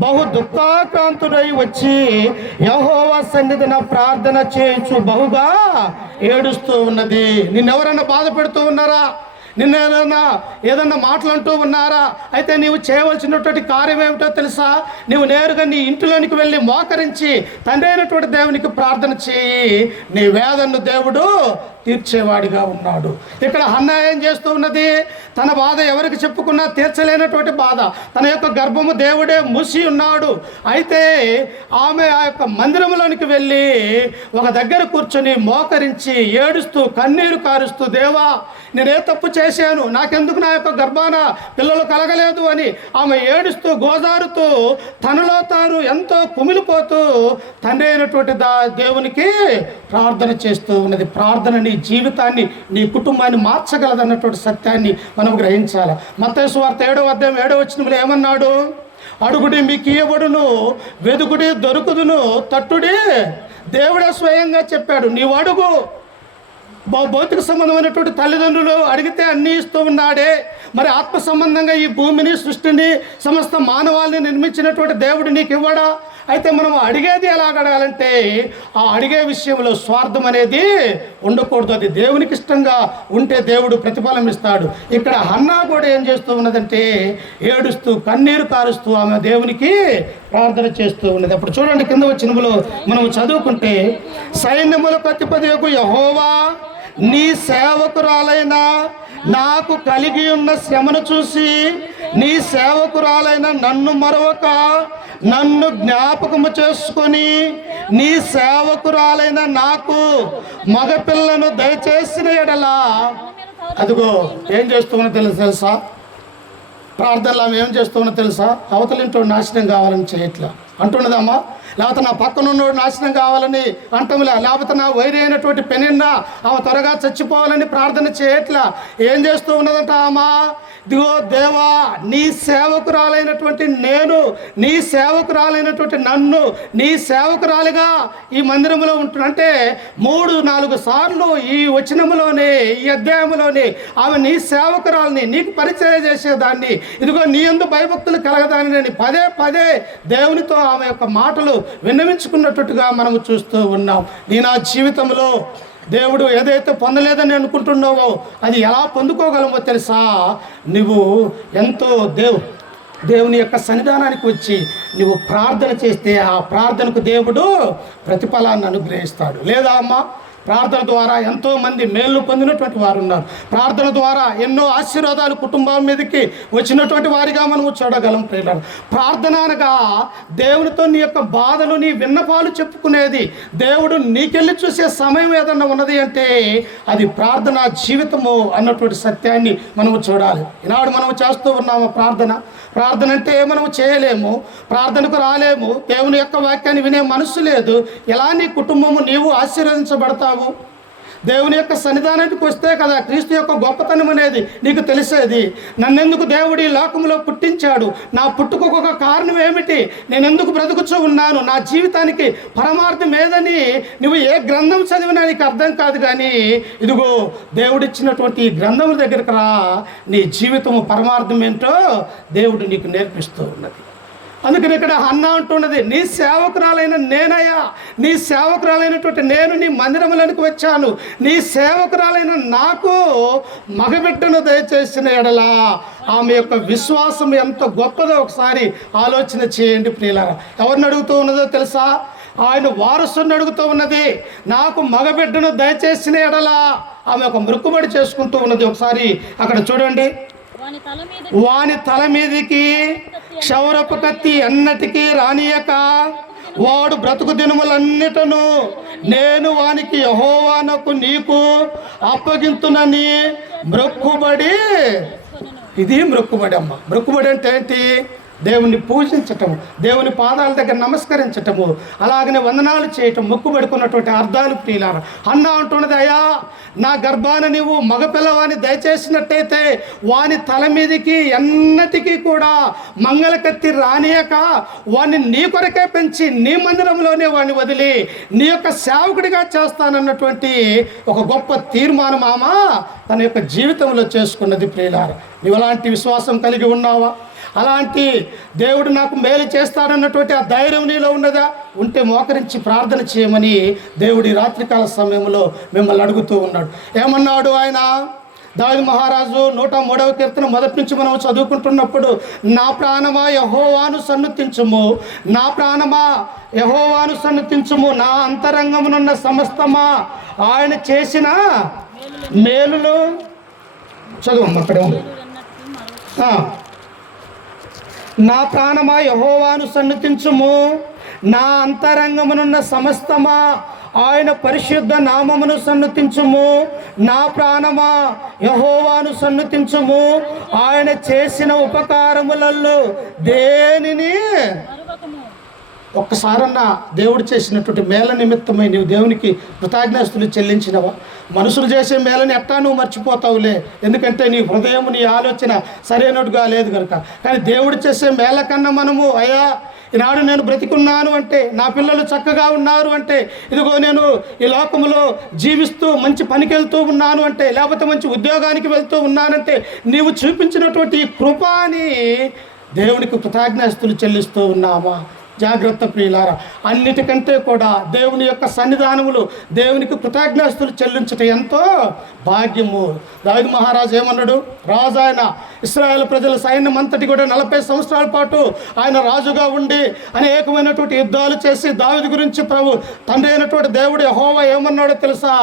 బహు దుఃఖాక్రాంతుడై వచ్చి యెహోవా సన్నిధిన ప్రార్థన చేయించు బహుగా ఏడుస్తూ ఉన్నది. నిన్నెవరన్నా బాధ పెడుతూ ఉన్నారా? నిన్న ఏదన్నా మాటలంటూ ఉన్నారా? అయితే నీవు చేయవలసినటువంటి కార్యం ఏమిటో తెలుసా? నీవు నేరుగా నీ ఇంటిలోనికి వెళ్ళి మోకరించి తండ్రి అయినటువంటి దేవునికి ప్రార్థన చేయి. నీ వేదనను దేవుడు తీర్చేవాడిగా ఉన్నాడు. ఇక్కడ హన్నా ఏం చేస్తూ ఉన్నది? తన బాధ ఎవరికి చెప్పుకున్నా తీర్చలేనటువంటి బాధ. తన యొక్క గర్భము దేవుడే మూసి ఉన్నాడు. అయితే ఆమె ఆ యొక్క మందిరంలోనికి వెళ్ళి ఒక దగ్గర కూర్చొని మోకరించి ఏడుస్తూ కన్నీరు కారుస్తూ, దేవా, నేనే తప్పు చేశాను, నాకెందుకు నా యొక్క గర్భాన పిల్లలు కలగలేదు అని ఆమె ఏడుస్తూ గోజారుతూ తనలో తాను ఎంతో కుమిలిపోతూ తండ్రి అయినటువంటి దేవునికి ప్రార్థన చేస్తూ ఉన్నది. ప్రార్థన నీ జీవితాన్ని, నీ కుటుంబాన్ని మార్చగలదన్నటువంటి సత్యాన్ని మనం గ్రహించాలి. మత్తయి సువార్త 7వ అధ్యాయం 7వ వచనంలో ఏమన్నాడు? అడుగుడి మీకు ఇయ్యబడును, వెదుకుడి దొరుకుదును, తట్టుడి. దేవుడే స్వయంగా చెప్పాడు, నీవు అడుగు. భౌతిక సంబంధమైనటువంటి తల్లిదండ్రులు అడిగితే అన్నీ ఇస్తూ ఉన్నాడే, మరి ఆత్మ సంబంధంగా ఈ భూమిని, సృష్టిని, సమస్త మానవాళిని నిర్మించినటువంటి దేవుడు నీకు ఇవ్వడా? అయితే మనం అడిగేది ఎలా అడగాలంటే ఆ అడిగే విషయంలో స్వార్థం అనేది ఉండకూడదు. అది దేవునికి ఇష్టంగా ఉంటే దేవుడు ప్రతిఫలం ఇస్తాడు. ఇక్కడ హన్నా కూడా ఏం చేస్తూ ఉన్నదంటే ఏడుస్తూ కన్నీరు కారుస్తూ ఆమె దేవునికి ప్రార్థన చేస్తూ ఉన్నది. అప్పుడు చూడండి కింద వచ్చినములో మనం చదువుకుంటే, సైన్యములకు అధిపతియగు యెహోవా నీ సేవకురాలైన నాకు కలిగి ఉన్న శ్రమను చూసి నీ సేవకురాలైన నన్ను మరొక నన్ను జ్ఞాపకము చేసుకొని నీ సేవకురాలైన నాకు మగపిల్లను దయచేసిన ఎడలా. అదిగో ఏం చేస్తున్నా తెలుసా, ప్రార్థనలు ఆమె ఏం చేస్తున్నా తెలుసా, అవతలింటో నాశనం కావాలని చేయట్లా అంటున్నదమ్మా, లేకపోతే నా పక్కన ఉన్నోడు నాశనం కావాలని అంటంలా, లేకపోతే నా వైరి అయినటువంటి పెనిన్నా ఆమె త్వరగా చచ్చిపోవాలని ప్రార్థన చేయట్లా. ఏం చేస్తూ ఉన్నదంట ఆమె, ఇదిగో దేవా నీ సేవకురాలైనటువంటి నేను, నీ సేవకురాలైనటువంటి నన్ను, నీ సేవకురాలిగా ఈ మందిరంలో ఉంటున్నంటే 3-4 సార్లు ఈ వచనములోనే ఈ అధ్యాయంలోనే ఆమె నీ సేవకురాలని నీకు పరిచయం చేసేదాన్ని, ఇదిగో నీ యందు భయభక్తులు కలగదాన్ని నేను పదే దేవునితో ఆమె యొక్క మాటలు విన్నవించుకున్నట్టుగా మనము చూస్తూ ఉన్నాం. నీ నా జీవితంలో దేవుడు ఏదైతే పొందలేదని అనుకుంటున్నావో అది ఎలా పొందుకోగలమో తెలుసా, నువ్వు ఎంతో దేవుని యొక్క సన్నిధానానికి వచ్చి నువ్వు ప్రార్థన చేస్తే ఆ ప్రార్థనకు దేవుడు ప్రతిఫలాన్ని అనుగ్రహిస్తాడు. లేదా అమ్మా, ప్రార్థన ద్వారా ఎంతోమంది మేలు పొందినటువంటి వారు ఉన్నారు. ప్రార్థన ద్వారా ఎన్నో ఆశీర్వాదాలు కుటుంబం మీదకి వచ్చినటువంటి వారిగా మనము చూడగలం. ప్రియులారా, ప్రార్థన అనగా దేవునితో నీ యొక్క బాధలు నీ విన్నపాలు చెప్పుకునేది. దేవుడు నీకెళ్ళి చూసే సమయం ఏదన్నా ఉన్నది అంటే అది ప్రార్థన జీవితము అన్నటువంటి సత్యాన్ని మనము చూడాలి. ఈనాడు మనము చేస్తూ ఉన్నాము ప్రార్థన అంటే మనము చేయలేము, ప్రార్థనకు రాలేము, దేవుని యొక్క వాక్యాన్ని వినే మనస్సు లేదు. ఎలా నీ కుటుంబము నీవు ఆశీర్వదించబడతావు? దేవుని యొక్క సన్నిధానానికి వస్తే కదా క్రీస్తు యొక్క గొప్పతనం అనేది నీకు తెలిసేది. నన్నెందుకు దేవుడు ఈ లోకంలో పుట్టించాడు, నా పుట్టుకు ఒక కారణం ఏమిటి, నేను ఎందుకు బ్రతుకుచూ ఉన్నాను, నా జీవితానికి పరమార్థం ఏదని నువ్వు ఏ గ్రంథం చదివినా నీకు అర్థం కాదు. కానీ ఇదిగో దేవుడిచ్చినటువంటి ఈ గ్రంథం దగ్గరకు రా, నీ జీవితము పరమార్థం ఏంటో దేవుడు నీకు నేర్పిస్తూ ఉన్నది. అందుకని ఇక్కడ హన్నా అంటున్నది, నీ సేవకురాలైన నేనయ్యా, నీ సేవకురాలైనటువంటి నేను నీ మందిరములోనికి వచ్చాను, నీ సేవకురాలైన నాకు మగబిడ్డను దయచేసిన ఎడలా. ఆమె యొక్క విశ్వాసం ఎంత గొప్పదో ఒకసారి ఆలోచన చేయండి ప్రియులారా. ఎవరిని అడుగుతూ ఉన్నదో తెలుసా, ఆయన వారసుని అడుగుతూ ఉన్నది, నాకు మగబిడ్డను దయచేసిన ఎడలా. ఆమె ఒక మృక్కుబడి చేసుకుంటూ ఉన్నది. ఒకసారి అక్కడ చూడండి, వాని తల మీదికి క్షౌరపు కత్తి ఎన్నటికీ రానియక వాడు బ్రతుకు దినములన్నిటను నేను వానికి యెహోవానకు నీకు అప్పగింతునని మృక్కుబడి. ఇది మృక్కుబడి అమ్మ. మృక్కుబడి అంటే ఏంటి? దేవుణ్ణి పూజించటము, దేవుని పాదాల దగ్గర నమస్కరించటము, అలాగనే వందనాలు చేయటం, మొక్కుబడుకున్నటువంటి అర్థాలు ప్రియులారా. హన్నా అంటున్నది, అయ్యా నా గర్భాన నీవు మగపిల్లవాని దయచేసినట్టయితే వాని తల మీదికి ఎన్నటికీ కూడా మంగళకత్తి రానియక వాడిని నీ కొరకే పెంచి నీ మందిరంలోనే వాడిని వదిలి నీ యొక్క సేవకుడిగా చేస్తానన్నటువంటి ఒక గొప్ప తీర్మానం ఆమె తన యొక్క జీవితంలో చేసుకున్నది ప్రియులారా. నీవు అలాంటి విశ్వాసం కలిగి ఉన్నావా? అలాంటి దేవుడు నాకు మేలు చేస్తాడన్నటువంటి ఆ ధైర్యం నీలో ఉన్నదా? ఉంటే మోకరించి ప్రార్థన చేయమని దేవుడి రాత్రికాల సమయంలో మిమ్మల్ని అడుగుతూ ఉన్నాడు. ఏమన్నాడు ఆయన? దావీదు మహారాజు 103వ కీర్తన మొదటి నుంచి మనం చదువుకుంటున్నప్పుడు, నా ప్రాణమా యెహోవాను సన్నుతించుము, నా ప్రాణమా యెహోవాను సన్నుతించుము, నా అంతరంగమునున్న సమస్తమా ఆయన చేసిన మేలులు. చదువు అక్కడే ఉంది. నా ప్రాణమా యెహోవాను సన్నుతించుము, నా అంతరంగమునున్న సమస్తమా ఆయన పరిశుద్ధ నామమును సన్నుతించుము, నా ప్రాణమా యెహోవాను సన్నుతించుము, ఆయన చేసిన ఉపకారములలో దేనిని. ఒక్కసారన్నా దేవుడు చేసినటువంటి మేళ నిమిత్తమై నీవు దేవునికి కృతజ్ఞతలు చెల్లించినవా? మనుషులు చేసే మేళని ఎట్టా నువ్వు మర్చిపోతావులే, ఎందుకంటే నీ హృదయం నీ ఆలోచన సరైనట్టుగా లేదు కనుక. కానీ దేవుడు చేసే మేళ కన్నా మనము, అయ్యా ఈనాడు నేను బ్రతికున్నాను అంటే, నా పిల్లలు చక్కగా ఉన్నారు అంటే, ఇదిగో నేను ఈ లోకంలో జీవిస్తూ మంచి పనికి వెళ్తూ ఉన్నాను అంటే, లేకపోతే మంచి ఉద్యోగానికి వెళ్తూ ఉన్నానంటే, నీవు చూపించినటువంటి ఈ కృప అని దేవునికి కృతజ్ఞతలు చెల్లిస్తూ ఉన్నామా? జాగ్రత్త ప్రియులారా. అన్నిటికంటే కూడా దేవుని యొక్క సన్నిధానములు, దేవునికి కృతజ్ఞాస్తులు చెల్లించటం ఎంతో భాగ్యము. దావీదు మహారాజు ఏమన్నాడు? రాజు ఆయన ఇశ్రాయేలు ప్రజల సైన్యం అంతటి కూడా 40 సంవత్సరాల పాటు ఆయన రాజుగా ఉండి అనేకమైనటువంటి యుద్ధాలు చేసి దావీదు గురించి తండ్రి అయినటువంటి దేవుడు యెహోవా ఏమన్నాడో తెలుసా?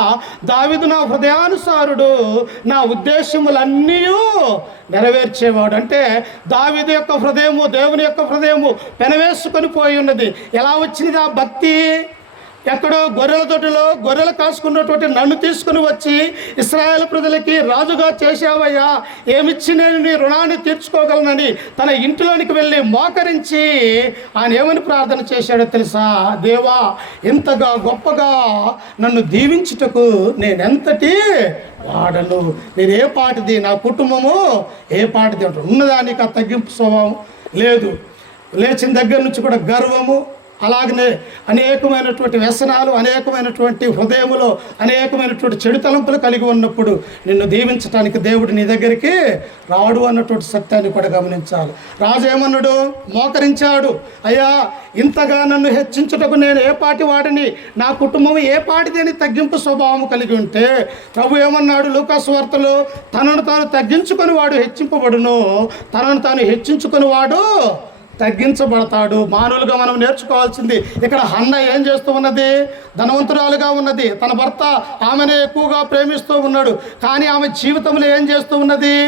దావీదు నా హృదయానుసారుడు, నా ఉద్దేశములన్నీ నెరవేర్చేవాడు. అంటే దావీదు యొక్క హృదయము, దేవుని యొక్క హృదయము పెనవేసుకొని పోయి ఉన్నది. ఎలా వచ్చింది ఆ భక్తి? ఎక్కడో గొర్రెల తోటలో గొర్రెలు కాసుకున్నటువంటి నన్ను తీసుకుని వచ్చి ఇశ్రాయేలు ప్రజలకి రాజుగా చేసావయ్యా, ఏమిచ్చి నేను నీ రుణాన్ని తీర్చుకోగలనని తన ఇంటిలోనికి వెళ్ళి మోకరించి ఆయన ఏమని ప్రార్థన చేశాడో తెలుసా? దేవా, ఇంతగా గొప్పగా నన్ను దీవించుటకు నేనెంతటి వాడను, నేను ఏ పాటిది, నా కుటుంబము ఏ పాటిది అంటారు. ఉన్నదానికి ఆ తగ్గింపు స్వభావం లేదు. లేచిన దగ్గర నుంచి కూడా గర్వము, అలాగనే అనేకమైనటువంటి వ్యసనాలు, అనేకమైనటువంటి హృదయములో అనేకమైనటువంటి చెడు తలంపులు కలిగి ఉన్నప్పుడు నిన్ను దీవించడానికి దేవుడు నీ దగ్గరికి రాడు అన్నటువంటి సత్యాన్ని కూడా గమనించాలి. రాజు ఏమన్నాడు? మోకరించాడు. అయ్యా, ఇంతగా నన్ను హెచ్చించుటకు నేను ఏ పాటి వాడిని, నా కుటుంబం ఏ పాటిది అని తగ్గింపు స్వభావం కలిగి ఉంటే ప్రభు ఏమన్నాడు లూకాసు వార్తలో? తనను తాను తగ్గించుకొని వాడు హెచ్చింపబడును, తనను తాను హెచ్చించుకొని వాడు తగ్గించబడతాడు. మానవులుగా మనం నేర్చుకోవాల్సింది ఇక్కడ హన్న ఏం చేస్తూ ఉన్నది? ధనవంతురాలుగా ఉన్నది. తన భర్త ఆమెనే ఎక్కువగా ప్రేమిస్తూ ఉన్నాడు. కానీ ఆమె జీవితంలో ఏం చేస్తూ ఉన్నది?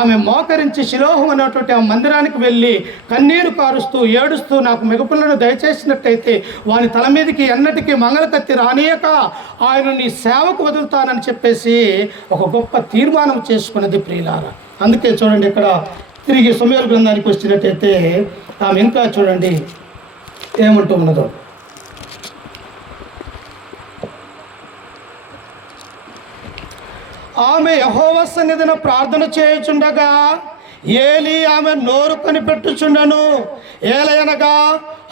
ఆమె మోకరించి శిలోహం అనేటువంటి ఆ మందిరానికి వెళ్ళి కన్నీరు కారుస్తూ ఏడుస్తూ, నాకు మగపిల్లను దయచేసినట్టయితే వాని తల మీదకి ఎన్నటికీ మంగళకత్తి రానియక ఆయన నీ సేవకు వదులుతానని చెప్పేసి ఒక గొప్ప తీర్మానం చేసుకున్నది ప్రియులారా. అందుకే చూడండి, ఇక్కడ తిరిగి సమూయేలు గ్రంథానికి వచ్చినట్టయితే ఆమె ఇంకా చూడండి ఏమంటూ ఉన్నదో. ఆమె యెహోవా సన్నిధిన ప్రార్థన చేయుచుండగా ఏలీ ఆమె నోరు కనిపెట్టుచుండెను. ఏలయనగా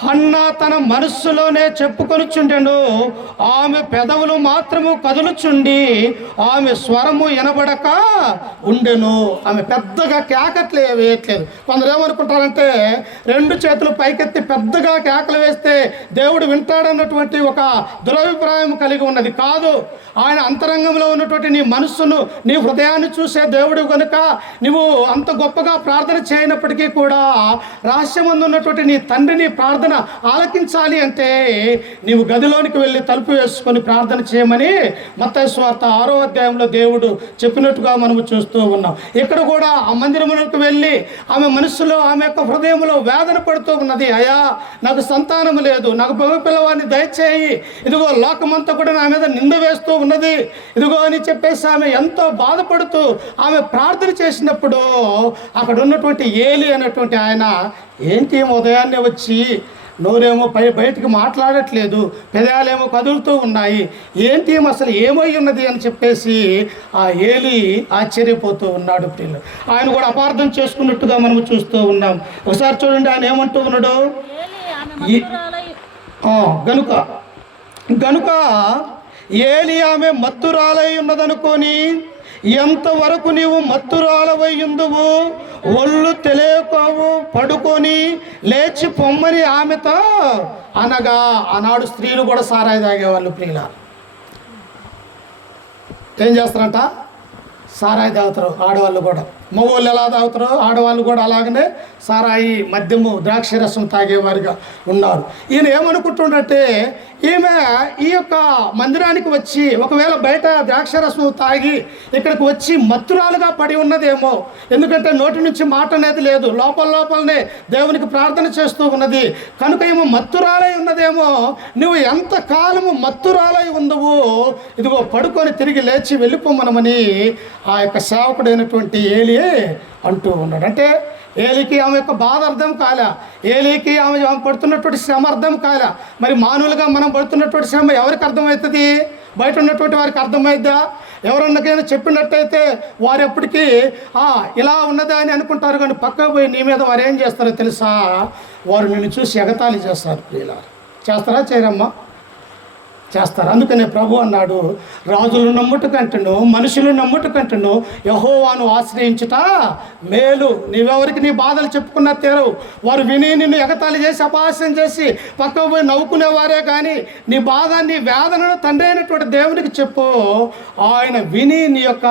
హన్నా తన మనస్సులోనే చెప్పుకొనుచుండెను, ఆమె పెదవులు మాత్రము కదులుచుండి ఆమె స్వరము వినబడక ఉండెను. ఆమె పెద్దగా కేకట్లు వేయట్లేదు. కొందరు ఏమనుకుంటారంటే 2 చేతులు పైకెత్తి పెద్దగా కేకలు వేస్తే దేవుడు వింటాడన్నటువంటి ఒక దురభిప్రాయం కలిగి ఉన్నది. కాదు, ఆయన అంతరంగంలో ఉన్నటువంటి నీ మనస్సును, నీ హృదయాన్ని చూసే దేవుడు కనుక నువ్వు అంత గొప్పగా ప్రార్థన చేయనప్పటికీ కూడా రహస్యమందు ఉన్నటువంటి నీ తండ్రిని ప్రార్థన ఆలకించాలి అంటే నీవు గదిలోనికి వెళ్ళి తలుపు వేసుకొని ప్రార్థన చేయమని మత్తయి సువార్త 6వ అధ్యాయంలో దేవుడు చెప్పినట్టుగా మనము చూస్తూ ఉన్నాం. ఇక్కడ కూడా ఆ మందిరమునకు వెళ్ళి ఆమె మనస్సులో, ఆమె యొక్క హృదయంలో వేదన పడుతూ ఉన్నది. అయ్యా, నాకు సంతానము లేదు, నాకు మగ పిల్లవాడిని దయచేయి, ఇదిగో లోకమంతా కూడా నా మీద నింద వేస్తూ ఉన్నది, ఇదిగో అని చెప్పేసి ఆమె ఎంతో బాధపడుతూ ఆమె ప్రార్థన చేసినప్పుడు అక్కడ ఉన్నటువంటి ఏలి అనేటువంటి ఆయన, ఏంటి ఉదయాన్నే వచ్చి నోరేమో బయటికి మాట్లాడట్లేదు, పెదాలేమో కదులుతూ ఉన్నాయి, ఏంటి అసలు ఏమై ఉన్నది అని చెప్పేసి ఆ ఏలి ఆశ్చర్యపోతూ ఉన్నాడు. పిల్లలు ఆయన కూడా అపార్థం చేసుకున్నట్టుగా మనం చూస్తూ ఉన్నాం. ఒకసారి చూడండి, ఆయన ఏమంటూ ఉన్నాడు? గనుక ఏలి ఆమె మత్తురాలై ఉన్నదనుకొని, ఎంతవరకు నీవు మత్తురాలవయ్యుందువు, ఒళ్ళు తెలియకోవు, పడుకొని లేచి పొమ్మని ఆమెతో అనగా. ఆనాడు స్త్రీలు కూడా సారాయి తాగేవాళ్ళు. ప్రియుల ఏం చేస్తారంట? సారాయి తాగుతారు ఆడవాళ్ళు కూడా. మగవాళ్ళు ఎలా తాగుతారో ఆడవాళ్ళు కూడా అలాగనే సారాయి, మద్యము, ద్రాక్షరసం తాగేవారిగా ఉన్నారు. ఈయన ఏమనుకుంటుండంటే, ఈమె ఈ యొక్క మందిరానికి వచ్చి ఒకవేళ బయట ద్రాక్షరసం తాగి ఇక్కడికి వచ్చి మత్తురాలుగా పడి ఉన్నదేమో, ఎందుకంటే నోటి నుంచి మాట అనేది లేదు, లోపలనే దేవునికి ప్రార్థన చేస్తూ ఉన్నది కనుక ఏమో మత్తురాలై ఉన్నదేమో. నువ్వు ఎంతకాలము మత్తురాలై ఉండవు, ఇదిగో పడుకొని తిరిగి లేచి వెళ్ళిపోమనమని ఆ యొక్క సేవకుడైనటువంటి ఏలి అంటూ ఉన్నాడు. అంటే ఏలికి ఆమె యొక్క బాధ అర్థం కాలే, ఏలికి ఆమె పడుతున్నటువంటి శ్రమ అర్థం కాలే. మరి మానవులుగా మనం పడుతున్నటువంటి శ్రమ ఎవరికి అర్థమవుతుంది? బయట ఉన్నటువంటి వారికి అర్థమైద్దా? ఎవరన్నకైనా చెప్పినట్టయితే వారు ఎప్పటికీ ఇలా ఉన్నదా అని అనుకుంటారు. కానీ పక్కకు పోయి నీ మీద వారు ఏం చేస్తారో తెలుసా? వారు నిన్ను చూసి ఎగతాళి చేస్తారు. ఇలా చేస్తారా? చేయరమ్మా? చేస్తారు. అందుకనే ప్రభు అన్నాడు, రాజులు నమ్ముట కంటేను మనుషులు నమ్ముట కంటేను యెహోవాను ఆశ్రయించుట మేలు. నీవెవరికి నీ బాధలు చెప్పుకున్నా తీరవు. వారు విని నిన్ను ఎగతాళి చేసి అపహాస్యం చేసి పక్కకు పోయి నవ్వుకునేవారే కానీ నీ బాధ నీ వేదనను తండ్రి అయినటువంటి దేవునికి చెప్పు, ఆయన విని నీ యొక్క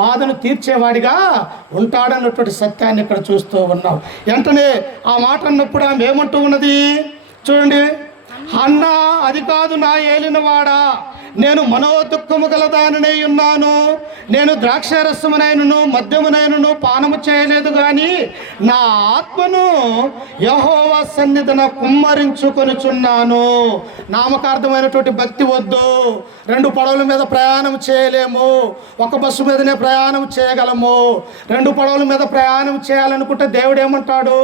బాధను తీర్చేవాడిగా ఉంటాడన్నటువంటి సత్యాన్ని ఇక్కడ చూస్తూ ఉన్నాం. వెంటనే ఆ మాట అన్నప్పుడు ఆమె ఏమంటూ ఉన్నది చూడండి, అన్నా అది కాదు నా ఏలినవాడా, నేను మనోదుఃఖము గలదాననే ఉన్నాను. నేను ద్రాక్షారసమునైనను మద్యమునైనను పానము చేయలేదు, కానీ నా ఆత్మను యెహోవా సన్నిధిన కుమ్మరించుకొనుచున్నాను. నామకార్థమైనటువంటి భక్తి వద్దు. 2 పడవల మీద ప్రయాణం చేయలేము, ఒక బస్సు మీదనే ప్రయాణం చేయగలము. 2 పడవల మీద ప్రయాణం చేయాలనుకుంటే దేవుడు ఏమంటాడు,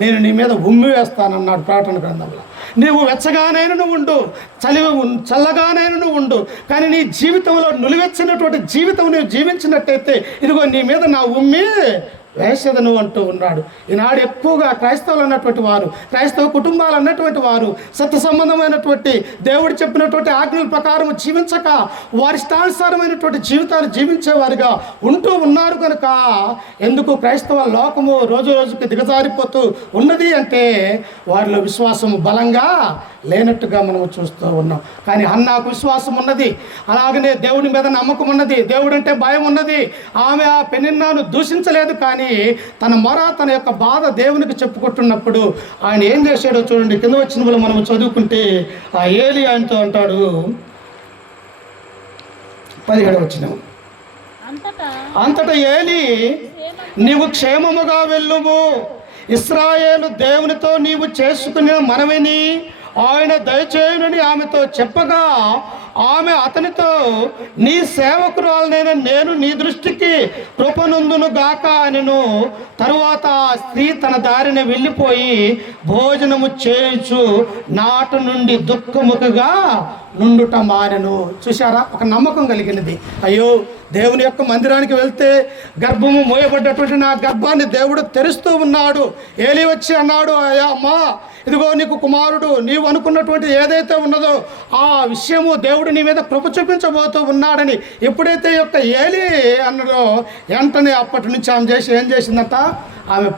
నేను నీ మీద ఉమ్మి వేస్తానన్నాడు ప్రకటన గ్రంథంలో. నీవు వెచ్చగానైనా నువ్వు ఉండు, చల్లగానైనా నువ్వు ఉండు, కానీ నీ జీవితంలో నులివెచ్చినటువంటి జీవితం నువ్వు జీవించినట్టయితే ఇదిగో నీ మీద నా ఉమ్మి వేసేదను అంటూ ఉన్నాడు. ఈనాడు ఎక్కువగా క్రైస్తవులు అన్నటువంటి వారు, క్రైస్తవ కుటుంబాలు అన్నటువంటి వారు సత్య సంబంధమైనటువంటి దేవుడు చెప్పినటువంటి ఆజ్ఞల ప్రకారం జీవించక వారి ఇష్టానుసారమైనటువంటి జీవితాలు జీవించేవారిగా ఉంటూ ఉన్నారు. కనుక ఎందుకు క్రైస్తవ లోకము రోజు రోజుకి దిగజారిపోతూ ఉన్నది అంటే వారిలో విశ్వాసం బలంగా లేనట్టుగా మనము చూస్తూ ఉన్నాం. కానీ హన్నాకు విశ్వాసం ఉన్నది, అలాగనే దేవుని మీద నమ్మకం ఉన్నది, దేవుడు అంటే భయం ఉన్నది. ఆమె ఆ పెనిన్నాను దూషించలేదు, కానీ తన మొర తన యొక్క బాధ దేవునికి చెప్పుకుంటున్నప్పుడు ఆయన ఏం చేశాడో చూడండి. కింద వచ్చిన మనం చదువుకుంటే ఆ ఏలి ఆయనతో అంటాడు, 17వ వచనం, అంతటా ఏలి నీవు క్షేమముగా వెళ్ళుము, ఇశ్రాయేలు దేవునితో నీవు చేసుకునే మనవిని ఆయన దయచేయునని ఆమెతో చెప్పగా ఆమె అతనితో, నీ సేవకురాలనైన నేను నీ దృష్టికి కృపనందును గాక అనెను. తరువాత ఆ స్త్రీ తన దారిని వెళ్ళిపోయి భోజనము చేయుచు నాట నుండి దుఃఖముఖగా నుండుట మానెను. చూశారా, ఒక నమ్మకం కలిగినది. అయ్యో, దేవుని యొక్క మందిరానికి వెళ్తే గర్భము మోయబడ్డటువంటి నా గర్భాన్ని దేవుడు తెరుస్తూ ఉన్నాడు. ఏలి వచ్చి అన్నాడు, అయ్యా అమ్మా, ఇదిగో నీకు కుమారుడు, నీవు అనుకున్నటువంటి ఏదైతే ఉన్నదో ఆ విషయము దేవుడు నీ మీద కృప చూపించబోతూ ఉన్నాడని ఎప్పుడైతే యొక్క ఏలి అన్నదో వెంటనే అప్పటి నుంచి ఆమె ఏం చేసిందట, ఆమె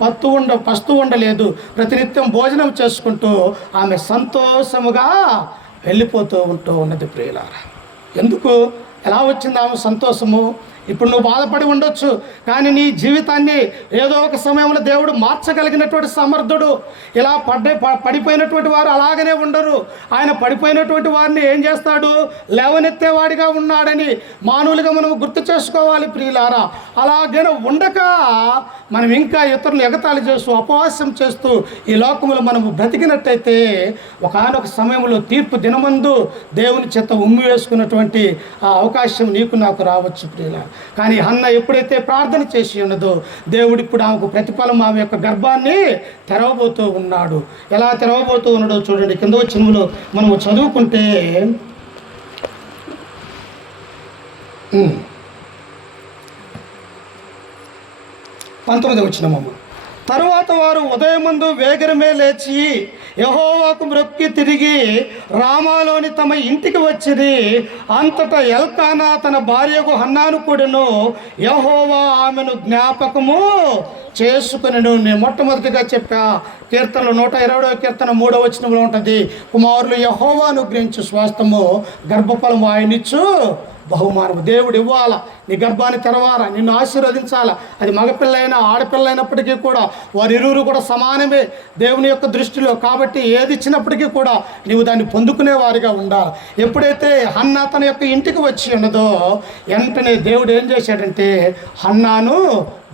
పస్తు ఉండలేదు, ప్రతినిత్యం భోజనం చేసుకుంటూ ఆమె సంతోషముగా వెళ్ళిపోతూ ఉంటూ ఉన్నది. ప్రియులారా, ఎందుకు ఎలా వచ్చింది ఆమె సంతోషము? ఇప్పుడు నువ్వు బాధపడి ఉండొచ్చు, కానీ నీ జీవితాన్ని ఏదో ఒక సమయంలో దేవుడు మార్చగలిగినటువంటి సమర్థుడు. ఇలా పడిపోయినటువంటి వారు అలాగనే ఉండరు. ఆయన పడిపోయినటువంటి వారిని ఏం చేస్తాడు, లేవనెత్తేవాడిగా ఉన్నాడని మానవులుగా మనం గుర్తు చేసుకోవాలి. ప్రియులారా, అలాగే ఉండక మనం ఇంకా ఇతరులు ఎగతాళి చేస్తూ అపహాస్యం చేస్తూ ఈ లోకములో మనము బ్రతికినట్టయితే ఒకానొక సమయంలో తీర్పు దినమందు దేవుని చేత ఉమ్మి వేసుకున్నటువంటి ఆ అవకాశం నీకు నాకు రావచ్చు. ప్రియులారా, కానీ హన్న ఎప్పుడైతే ప్రార్థన చేసి ఉన్నదో దేవుడు ఇప్పుడు ఆమెకు ప్రతిఫలం ఆమె యొక్క గర్భాన్ని తెరవబోతూ ఉన్నాడు. ఎలా తెరవబోతూ ఉన్నాడో చూడండి. కింద వచ్చినలో మనము చదువుకుంటే 19వ వచనము, తరువాత వారు ఉదయమందు వేగరమే లేచి యెహోవాకు మొక్కి తిరిగి రామాలోని తమ ఇంటికి వచ్చిరి. అంతటా ఎల్కానా తన భార్యకు హన్నాను కూడాను యెహోవా ఆమెను జ్ఞాపకము చేసుకునేను. నేను మొట్టమొదటిగా చెప్పా, కీర్తనలు 120వ కీర్తన 3వ వచనంలో ఉంటుంది, కుమారులు యెహోవాను గ్రహించు స్వాస్థము, గర్భఫలము ఆయనిచ్చు బహుమానము. దేవుడు ఇవ్వాలా, నీ గర్భాన్ని తెరవాలా, నిన్ను ఆశీర్వదించాలా. అది మగపిల్లైనా ఆడపిల్లైనప్పటికీ కూడా వారిరువురు కూడా సమానమే దేవుని యొక్క దృష్టిలో. కాబట్టి ఏది ఇచ్చినప్పటికీ కూడా నీవు దాన్ని పొందుకునే వారిగా ఉండాలి. ఎప్పుడైతే హన్నా తన యొక్క ఇంటికి వచ్చి ఉన్నదో వెంటనే దేవుడు ఏం చేశాడంటే హన్నాను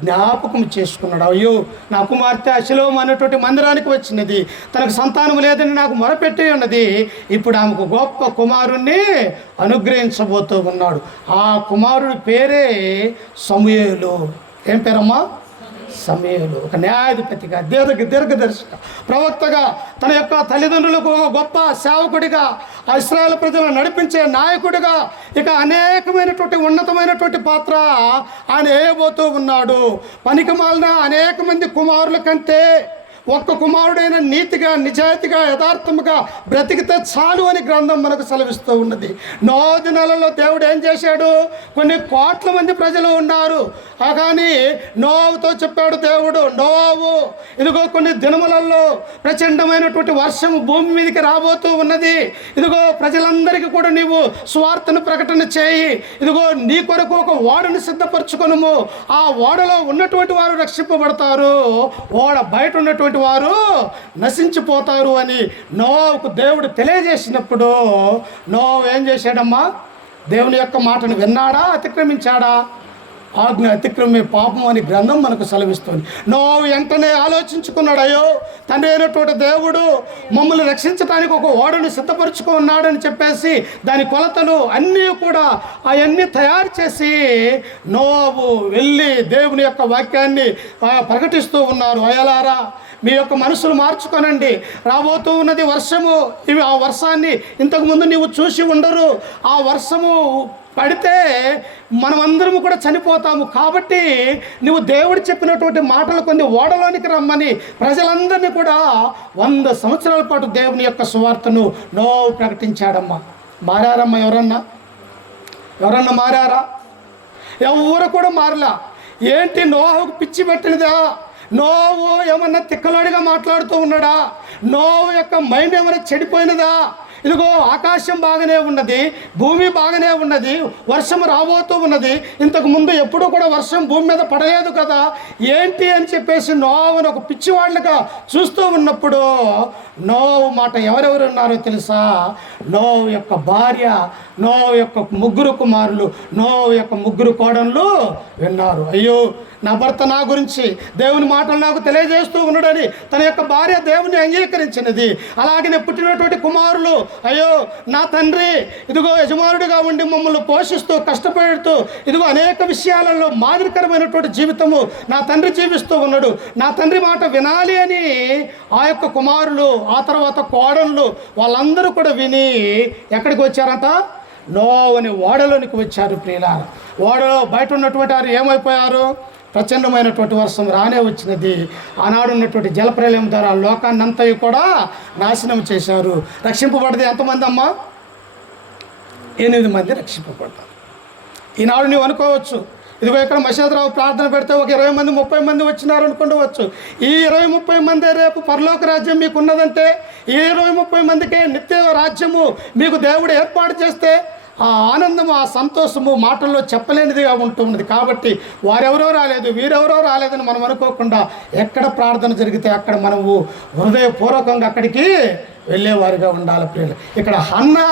జ్ఞాపకం చేసుకున్నాడు. అయ్యో, నా కుమార్తె షిలోము అనేటువంటి మందిరానికి వచ్చినది, తనకు సంతానం లేదని నాకు మొరపెట్టి ఉన్నది, ఇప్పుడు ఆమెకు గొప్ప కుమారుణ్ణి అనుగ్రహించబోతూ ఉన్నాడు. ఆ కుమారుడి పేరే సమూయేలు. ఏం పేరమ్మా? సమూయేలు. ఒక న్యాయాధిపతిగా, దీర్ఘదర్శిగా, ప్రవక్తగా, తన యొక్క తల్లిదండ్రులకు గొప్ప సేవకుడిగా, ఆ ఇశ్రాయేలు ప్రజలను నడిపించే నాయకుడిగా, ఇక అనేకమైనటువంటి ఉన్నతమైనటువంటి పాత్ర ఆయన వేయబోతూ ఉన్నాడు. పనికి మాలిన అనేక మంది కుమారుల కంటే ఒక్క కుమారుడైన నీతిగా నిజాయితీగా యథార్థముగా బ్రతికితే చాలు అని గ్రంథం మనకు సెలవిస్తూ ఉన్నది. నోవహు దినాలలో దేవుడు ఏం చేశాడు? కొన్ని కోట్ల మంది ప్రజలు ఉన్నారు. కానీ నోవహుతో చెప్పాడు దేవుడు, నోవహు ఇదిగో కొన్ని దినములలో ప్రచండమైనటువంటి వర్షం భూమి మీదకి రాబోతూ ఉన్నది. ఇదిగో ప్రజలందరికీ కూడా నీవు సువార్తను ప్రకటన చేయి. ఇదిగో నీ కొరకు ఒక ఓడను సిద్ధపరచుకొనుము. ఆ ఓడలో ఉన్నటువంటి వారు రక్షింపబడతారు, ఓడ బయట ఉన్నటువంటి వారు నశించిపోతారు అని నోవహుకు దేవుడు తెలియజేసినప్పుడు నోవహు ఏం చేశాడమ్మా? దేవుని యొక్క మాటను విన్నాడా? అతిక్రమించాడా? ఆజ్ఞ అతిక్రమే పాపం అని గ్రంథం మనకు సెలవిస్తుంది. నోవహు వెంటనే ఆలోచించుకున్నాడు, అయ్యో తండ్రి అయినటువంటి దేవుడు మమ్మల్ని రక్షించడానికి ఒక ఓడను సిద్ధపరచుకున్నాడని చెప్పేసి దాని కొలతలు అన్నీ కూడా అవన్నీ తయారు చేసి నోవహు వెళ్ళి దేవుని యొక్క వాక్యాన్ని ప్రకటిస్తూ ఉన్నారు. అయ్యలారా, మీ యొక్క మనసులు మార్చుకోనండి, రాబోతూ ఉన్నది వర్షము. ఇవి ఆ వర్షాన్ని ఇంతకుముందు నీవు చూసి ఉండరు. ఆ వర్షము పడితే మనమందరము కూడా చనిపోతాము. కాబట్టి నువ్వు దేవుడు చెప్పినటువంటి మాటలు కొన్ని ఓడలోనికి రమ్మని ప్రజలందరినీ కూడా 100 సంవత్సరాల పాటు దేవుని యొక్క సువార్తను నోవహు ప్రకటించాడమ్మా. మారారమ్మా? ఎవరన్నా మారారా? ఎవరు కూడా మారలా. ఏంటి నోవహుకు పిచ్చి పెట్టినదా? నోవహు ఏమన్నా తిక్కలోడిగా మాట్లాడుతూ ఉన్నాడా? నోవహు యొక్క మైండ్ ఏమైనా చెడిపోయినదా? ఇదిగో ఆకాశం బాగానే ఉన్నది, భూమి బాగానే ఉన్నది, వర్షం రాబోతూ ఉన్నది. ఇంతకు ముందు ఎప్పుడూ కూడా వర్షం భూమి మీద పడలేదు కదా, ఏంటి అని చెప్పేసి నోవహును ఒక పిచ్చివాళ్ళుగా చూస్తూ ఉన్నప్పుడు నోవహు మాట ఎవరెవరు ఉన్నారో తెలుసా? నోవహు యొక్క భార్య, నోవహు యొక్క 3 కుమారులు, నోవహు యొక్క 3 కోడళ్ళు విన్నారు. అయ్యో, నా భర్త నా గురించి దేవుని మాటలు నాకు తెలియజేస్తూ ఉన్నాడని తన యొక్క భార్య దేవుని అంగీకరించినది. అలాగే పుట్టినటువంటి కుమారులు, అయ్యో నా తండ్రి ఇదిగో యజమానుడిగా ఉండి మమ్మల్ని పోషిస్తూ కష్టపడుతూ ఇదిగో అనేక విషయాలలో మాదిరికరమైనటువంటి జీవితము నా తండ్రి జీవిస్తూ ఉన్నాడు, నా తండ్రి మాట వినాలి అని ఆ యొక్క కుమారులు, ఆ తర్వాత కోడళ్ళు వాళ్ళందరూ కూడా విని ఎక్కడికి వచ్చారంట? నోవహుని ఓడలోనికి వచ్చారు. ప్రియులారా, ఓడలో బయట ఉన్నటువంటి వారు ఏమైపోయారు? ప్రచండమైనటువంటి వర్షం రానే వచ్చినది. ఆనాడు ఉన్నటువంటి జలప్రలయం ద్వారా లోకాన్ని అంతా కూడా నాశనం చేశారు. రక్షింపబడ్డది ఎంతమంది అమ్మా? 8 మంది రక్షింపబడ్డారు. ఈనాడు నువ్వు అనుకోవచ్చు, ఇదిగో ఇక్కడ మషేదరావు ప్రార్థన పెడితే ఒక 20 మంది 30 మంది వచ్చినారు అనుకుండవచ్చు. ఈ 20-30 మందే రేపు పరలోక రాజ్యం మీకు ఉన్నదంటే, ఈ 20-30 మందికే నిత్య రాజ్యము మీకు దేవుడు ఏర్పాటు చేస్తే ఆ ఆనందము, ఆ సంతోషము మాటల్లో చెప్పలేనిదిగా ఉంటున్నది. కాబట్టి వారెవరో రాలేదు, వీరెవరో రాలేదని మనం అనుకోకుండా ఎక్కడ ప్రార్థన జరిగితే అక్కడ మనము హృదయపూర్వకంగా అక్కడికి వెళ్ళేవారిగా ఉండాలి. ప్రియులు, ఇక్కడ హన్నా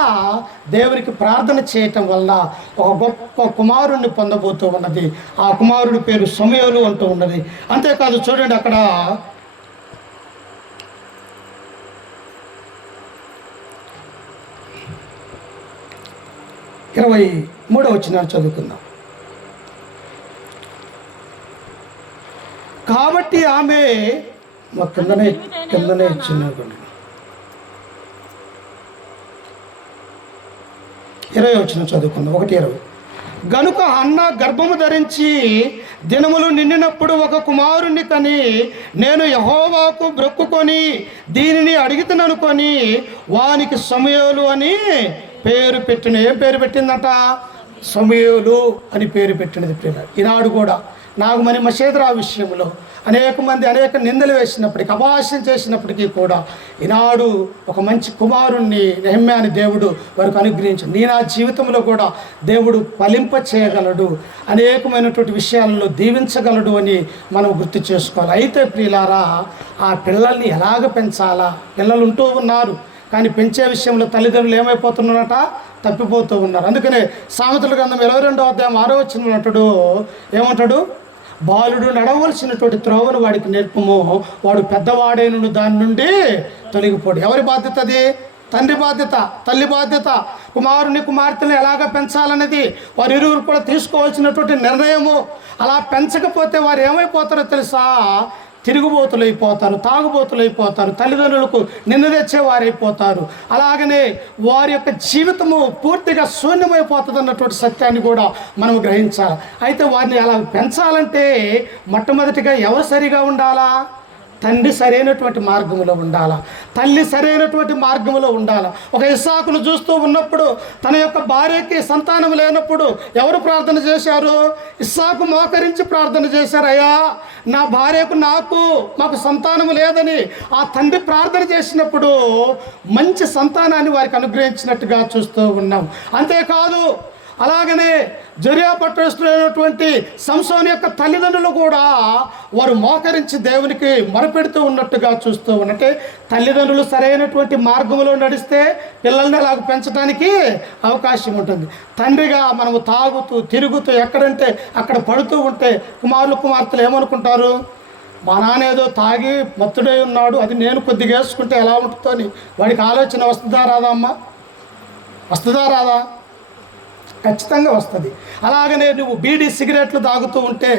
దేవునికి ప్రార్థన చేయటం వల్ల ఒక గొప్ప కుమారుణ్ణి పొందబోతూ ఉన్నది. ఆ కుమారుడి పేరు సమూయేలు అంటూ ఉన్నది. అంతేకాదు, చూడండి అక్కడ 23వ వచనం చదువుకుందాం. కాబట్టి ఆమె కిందనే ఇచ్చిన 20వ వచనం చదువుకుందాం. 1:20. గనుక హన్నా గర్భము ధరించి దినములు నిండినప్పుడు ఒక కుమారుణ్ణి కని, నేను యెహోవాకు బ్రొక్కుకొని దీనిని అడిగితననుకొని వానికి సమూయేలు అని పేరు పెట్టిన. ఏం పేరు పెట్టిందట? సమూయేలు అని పేరు పెట్టినది. ప్రియులారా, ఈనాడు కూడా నాగమణి మషేదరావు విషయంలో అనేక మంది అనేక నిందలు వేసినప్పటికీ, అపహాస్యం చేసినప్పటికీ కూడా ఈనాడు ఒక మంచి కుమారుణ్ణి నెహెమ్యాని దేవుడు వారికి అనుగ్రహించాడు. నీ నా జీవితంలో కూడా దేవుడు ఫలింప చేయగలడు, అనేకమైనటువంటి విషయాలలో దీవించగలడు అని మనం గుర్తు చేసుకోవాలి. అయితే ప్రియులారా, ఆ పిల్లల్ని ఎలాగ పెంచాలా? పిల్లలు ఉంటూ ఉన్నారు, కానీ పెంచే విషయంలో తల్లిదండ్రులు ఏమైపోతున్నారట? తప్పిపోతూ ఉన్నారు. అందుకనే సామెతల గ్రంథం 22వ అధ్యాయం 6వ వచనంలో ఏమంటాడు? బాలుడు నడవలసినటువంటి త్రోవను వాడికి నేర్పము, వాడు పెద్దవాడైనను దాని నుండి తొలగిపోడు. ఎవరి బాధ్యత అది? తండ్రి బాధ్యత, తల్లి బాధ్యత. కుమారుని కుమార్తెను ఎలాగ పెంచాలనేది వారు ఇరువురు కూడా తీసుకోవాల్సినటువంటి నిర్ణయము. అలా పెంచకపోతే వారు ఏమైపోతారో తెలుసా? తిరుగుబోతులైపోతారు, తాగుబోతులైపోతారు, తల్లిదండ్రులకు నిన్ను తెచ్చేవారైపోతారు. అలాగనే వారి యొక్క జీవితము పూర్తిగా శూన్యమైపోతుంది అన్నటువంటి సత్యాన్ని కూడా మనం గ్రహించాలి. అయితే వారిని అలా పెంచాలంటే మొట్టమొదటిగా ఎవరు సరిగా ఉండాలా? తండ్రి సరైనటువంటి మార్గంలో ఉండాలా, తల్లి సరైనటువంటి మార్గంలో ఉండాలా. ఒక ఇస్సాకును చూస్తూ ఉన్నప్పుడు తన యొక్క భార్యకి సంతానం లేనప్పుడు ఎవరు ప్రార్థన చేశారు? ఇస్సాకు మోకరించి ప్రార్థన చేశారు, అయ్యా నా భార్యకు మాకు సంతానం లేదని. ఆ తండ్రి ప్రార్థన చేసినప్పుడు మంచి సంతానాన్ని వారికి అనుగ్రహించినట్టుగా చూస్తూ ఉన్నాం. అంతేకాదు, అలాగనే జరియా పట్టణస్థులైనటువంటి సంసోను యొక్క తల్లిదండ్రులు కూడా వారు మోకరించి దేవునికి మొరపెడుతూ ఉన్నట్టుగా చూస్తూ ఉన్నట్టే తల్లిదండ్రులు సరైనటువంటి మార్గంలో నడిస్తే పిల్లల్ని అలాగ పెంచడానికి అవకాశం ఉంటుంది. తండ్రిగా మనము తాగుతూ తిరుగుతూ ఎక్కడంటే అక్కడ పడుతూ ఉంటే కుమార్తెలు ఏమనుకుంటారు? మా నాన్న ఏదో తాగి మత్తుడై ఉన్నాడు, అది నేను కొద్దిగా వేసుకుంటే ఎలా ఉంటుందో అని వాడికి ఆలోచన వస్తుందా రాదా అమ్మా? వస్తుందా రాదా? ఖచ్చితంగా వస్తుంది. అలాగనే నువ్వు బీడీ సిగరెట్లు తాగుతూ ఉంటే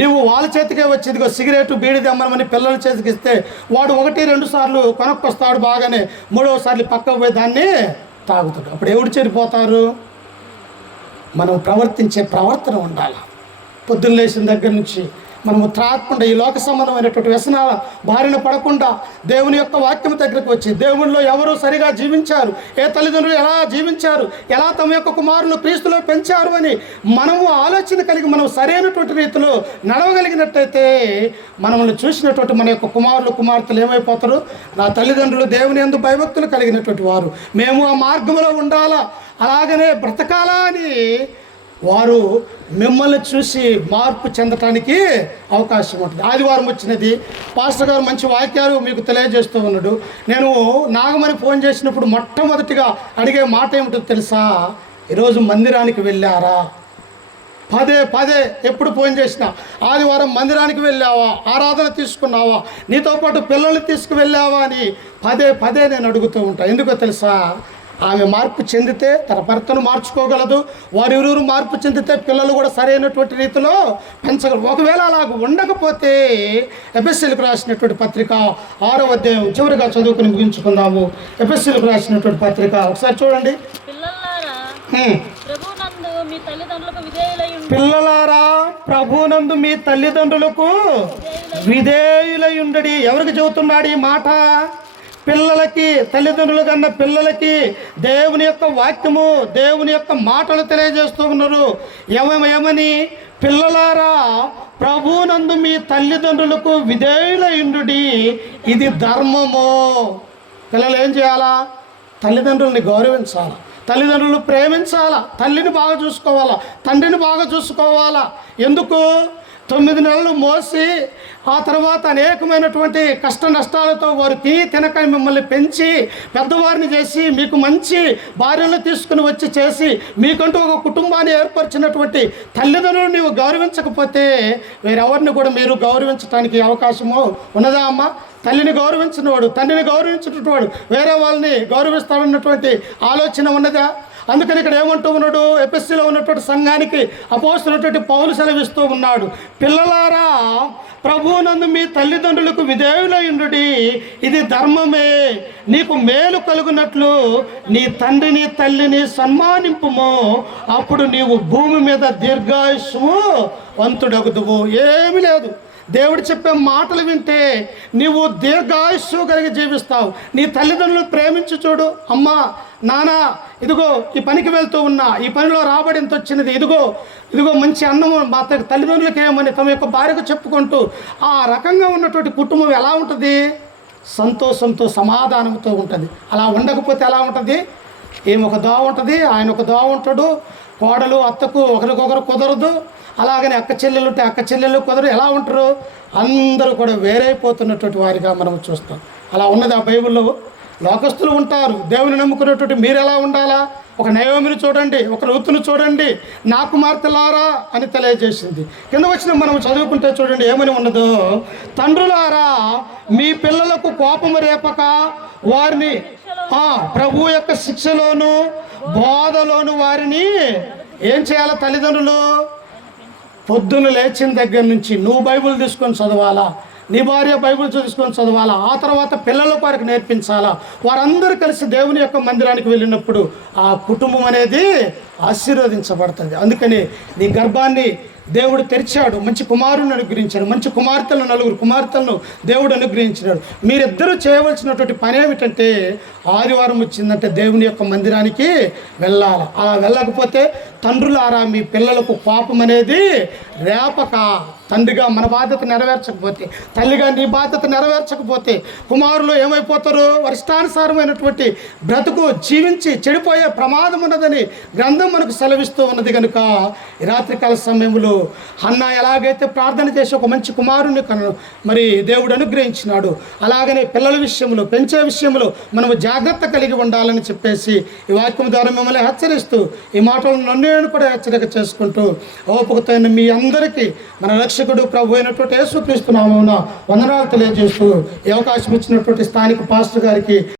నువ్వు వాళ్ళ చేతికే వచ్చి ఇదిగో సిగరెట్ బీడీ తెమ్మని పిల్లల చేతికి ఇస్తే వాడు 1-2 సార్లు కొనుక్కొస్తాడు, బాగానే 3వ సార్లు పక్కకు పోయి దాన్ని తాగుతాడు. అప్పుడు ఎవడు చెడిపోతారు? మనం ప్రవర్తించే ప్రవర్తన ఉండాలి. పొద్దున్న లేచిన దగ్గర నుంచి మనము త్రాగకుండా ఈ లోక సంబంధమైనటువంటి వ్యసనాల బారిన పడకుండా దేవుని యొక్క వాక్యం దగ్గరకు వచ్చి దేవునిలో ఎవరు సరిగా జీవించారు, ఏ తల్లిదండ్రులు ఎలా జీవించారు, ఎలా తమ యొక్క కుమారులు క్రీస్తులో పెంచారు అని మనము ఆలోచన కలిగి మనం సరైనటువంటి రీతిలో నడవగలిగినట్టయితే మనల్ని చూసినటువంటి మన యొక్క కుమార్తెలు ఏమైపోతారు? నా తల్లిదండ్రులు దేవుని యందు భయభక్తులు కలిగినటువంటి వారు, మేము ఆ మార్గంలో ఉండాలా, అలాగనే బ్రతకాలా అని వారు మిమ్మల్ని చూసి మార్పు చెందటానికి అవకాశం ఉంటుంది. ఆదివారం వచ్చినది, పాస్టర్ గారు మంచి వాక్యాలు మీకు తెలియజేస్తూ ఉన్నాడు. నేను నాగమని ఫోన్ చేసినప్పుడు మొట్టమొదటిగా అడిగే మాట ఏమిటో తెలుసా? ఈరోజు మందిరానికి వెళ్ళారా? పదే ఎప్పుడు ఫోన్ చేసినా ఆదివారం మందిరానికి వెళ్ళావా, ఆరాధన తీసుకున్నావా, నీతో పాటు పిల్లల్ని తీసుకువెళ్ళావా అని పదే నేను అడుగుతూ ఉంటాను. ఎందుకో తెలుసా? ఆమె మార్పు చెందితే తన భర్తను మార్చుకోగలదు, వారిరువురు మార్పు చెందితే పిల్లలు కూడా సరైనటువంటి రీతిలో పెంచగలరు. ఒకవేళ అలాగ ఉండకపోతే ఎఫెసీయులకు రాసినటువంటి పత్రిక 6వ అధ్యాయం చివరిగా చదువుకుని ముగించుకుందాము. ఎఫెసీయులకు రాసినటువంటి పత్రిక ఒకసారి చూడండి. పిల్లలారా ప్రభునందు మీ తల్లిదండ్రులకు విధేయులయుండుడి. ఎవరికి చెబుతున్నాడు ఈ మాట? పిల్లలకి, తల్లిదండ్రులు కన్నా పిల్లలకి దేవుని యొక్క వాక్యము, దేవుని యొక్క మాటలు తెలియజేస్తూ ఉన్నారు. ఏమని? పిల్లలారా ప్రభునందు మీ తల్లిదండ్రులకు విధేయులయుండుడి, ఇది ధర్మము. పిల్లలు ఏం చేయాలా? తల్లిదండ్రుల్ని గౌరవించాలా, తల్లిదండ్రులు ప్రేమించాలా, తల్లిని బాగా చూసుకోవాలా, తండ్రిని బాగా చూసుకోవాలా. ఎందుకు? 9 నెలలు మోసి ఆ తర్వాత అనేకమైనటువంటి కష్ట నష్టాలతో వారు తినక మిమ్మల్ని పెంచి పెద్దవారిని చేసి మీకు మంచి భార్యలను తీసుకుని వచ్చి చేసి మీకంటూ ఒక కుటుంబాన్ని ఏర్పరిచినటువంటి తల్లిదండ్రులు నీవు గౌరవించకపోతే వేరెవరిని కూడా మీరు గౌరవించడానికి అవకాశము ఉన్నదా అమ్మ? తల్లిని గౌరవించినవాడు, తండ్రిని గౌరవించినటువంటి వేరే వాళ్ళని గౌరవిస్తాడన్నటువంటి ఆలోచన ఉన్నదా? అందుకని ఇక్కడ ఏమంటూ ఉన్నాడు? ఎఫెసీలో ఉన్నటువంటి సంఘానికి అపోస్తలుడైనటువంటి పౌలు సెలవిస్తూ ఉన్నాడు, పిల్లలారా ప్రభువునందు మీ తల్లిదండ్రులకు విధేయులయుండుడి, ఇది ధర్మమే. నీకు మేలు కలుగునట్లు నీ తండ్రిని తల్లిని సన్మానింపుము, అప్పుడు నీవు భూమి మీద దీర్ఘాయుష్ము వంతుడగుదువు. ఏమీ లేదు, దేవుడు చెప్పే మాటలు వింటే నీవు దీర్ఘాయుష్షు కలిగి జీవిస్తావు. నీ తల్లిదండ్రులు ప్రేమించి చూడు. అమ్మా, నాన్న, ఇదిగో ఈ పనికి వెళ్తూ ఉన్నా, ఈ పనిలో రాబడి ఎంత వచ్చినది, ఇదిగో మంచి అన్నము మా తల్లిదండ్రులకి ఏమని తమ యొక్క భార్యకు చెప్పుకుంటూ ఆ రకంగా ఉన్నటువంటి కుటుంబం ఎలా ఉంటుంది? సంతోషంతో సమాధానంతో ఉంటుంది. అలా ఉండకపోతే ఎలా ఉంటుంది? ఏమొక ఒక దోవ ఉంటుంది, ఆయన ఒక దోవ ఉంటాడు, కోడలు అత్తకు ఒకరికొకరు కుదరదు, అలాగనే అక్క చెల్లెలు ఉంటే అక్క చెల్లెలు కుదరదు. ఎలా ఉంటారు? అందరూ కూడా వేరైపోతున్నటువంటి వారిగా మనం చూస్తాం. అలా ఉన్నది ఆ బైబిల్లో. లోకస్తులు ఉంటారు, దేవుని నమ్ముకున్నటువంటి మీరు ఎలా ఉండాలా? ఒక నయోమిని చూడండి, ఒక రూతును చూడండి, నా కుమార్తెలారా అని తెలియజేసింది. కింద వచ్చిన మనం చదువుకుంటే చూడండి ఏమని ఉన్నదో, తండ్రులారా మీ పిల్లలకు కోపము రేపక వారిని ప్రభు యొక్క శిక్షలోను బోధలోను వారిని ఏం చేయాలా? తల్లిదండ్రులు పొద్దున్న లేచిన దగ్గర నుంచి నువ్వు బైబిల్ తీసుకొని చదవాలా, నీ భార్య బైబిల్ తీసుకొని చదవాలా, ఆ తర్వాత పిల్లలకు వారికి నేర్పించాలా. వారందరూ కలిసి దేవుని యొక్క మందిరానికి వెళ్ళినప్పుడు ఆ కుటుంబం అనేది ఆశీర్వదించబడుతుంది. అందుకని నీ గర్భాన్ని దేవుడు తెరిచాడు, మంచి కుమారుని అనుగ్రహించాడు, మంచి కుమార్తెలను, 4 కుమార్తెలను దేవుడు అనుగ్రహించినాడు. మీరిద్దరూ చేయవలసినటువంటి పని ఏమిటంటే ఆదివారం వచ్చిందంటే దేవుని యొక్క మందిరానికి వెళ్ళాలి. అలా వెళ్ళకపోతే తండ్రులారా మీ పిల్లలకు కోపం అనేది రేపక. తండ్రిగా మన బాధ్యత నెరవేర్చకపోతే, తల్లిగా నీ బాధ్యత నెరవేర్చకపోతే కుమారులు ఏమైపోతారు? వారి ఇష్టానుసారమైనటువంటి బ్రతుకు జీవించి చెడిపోయే ప్రమాదం ఉన్నదని గ్రంథం మనకు సెలవిస్తూ ఉన్నది. కనుక ఈ రాత్రికాల సమయంలో హన్నా ఎలాగైతే ప్రార్థన చేసి ఒక మంచి కుమారుని మరి దేవుడు అనుగ్రహించినాడు, అలాగనే పిల్లల విషయంలో, పెంచే విషయంలో మనము జాగ్రత్త కలిగి ఉండాలని చెప్పేసి ఈ వాక్యం ద్వారా మిమ్మల్ని హెచ్చరిస్తూ ఈ మాటలను నన్ను కూడా హెచ్చరిక చేసుకుంటూ ఓపికతో మీ అందరికీ మన రక్షకుడు ప్రభు అయినటువంటి యేసుక్రీస్తు నామమున వందనాలు తెలియజేస్తూ ఈ అవకాశం ఇచ్చినటువంటి స్థానిక పాస్టర్ గారికి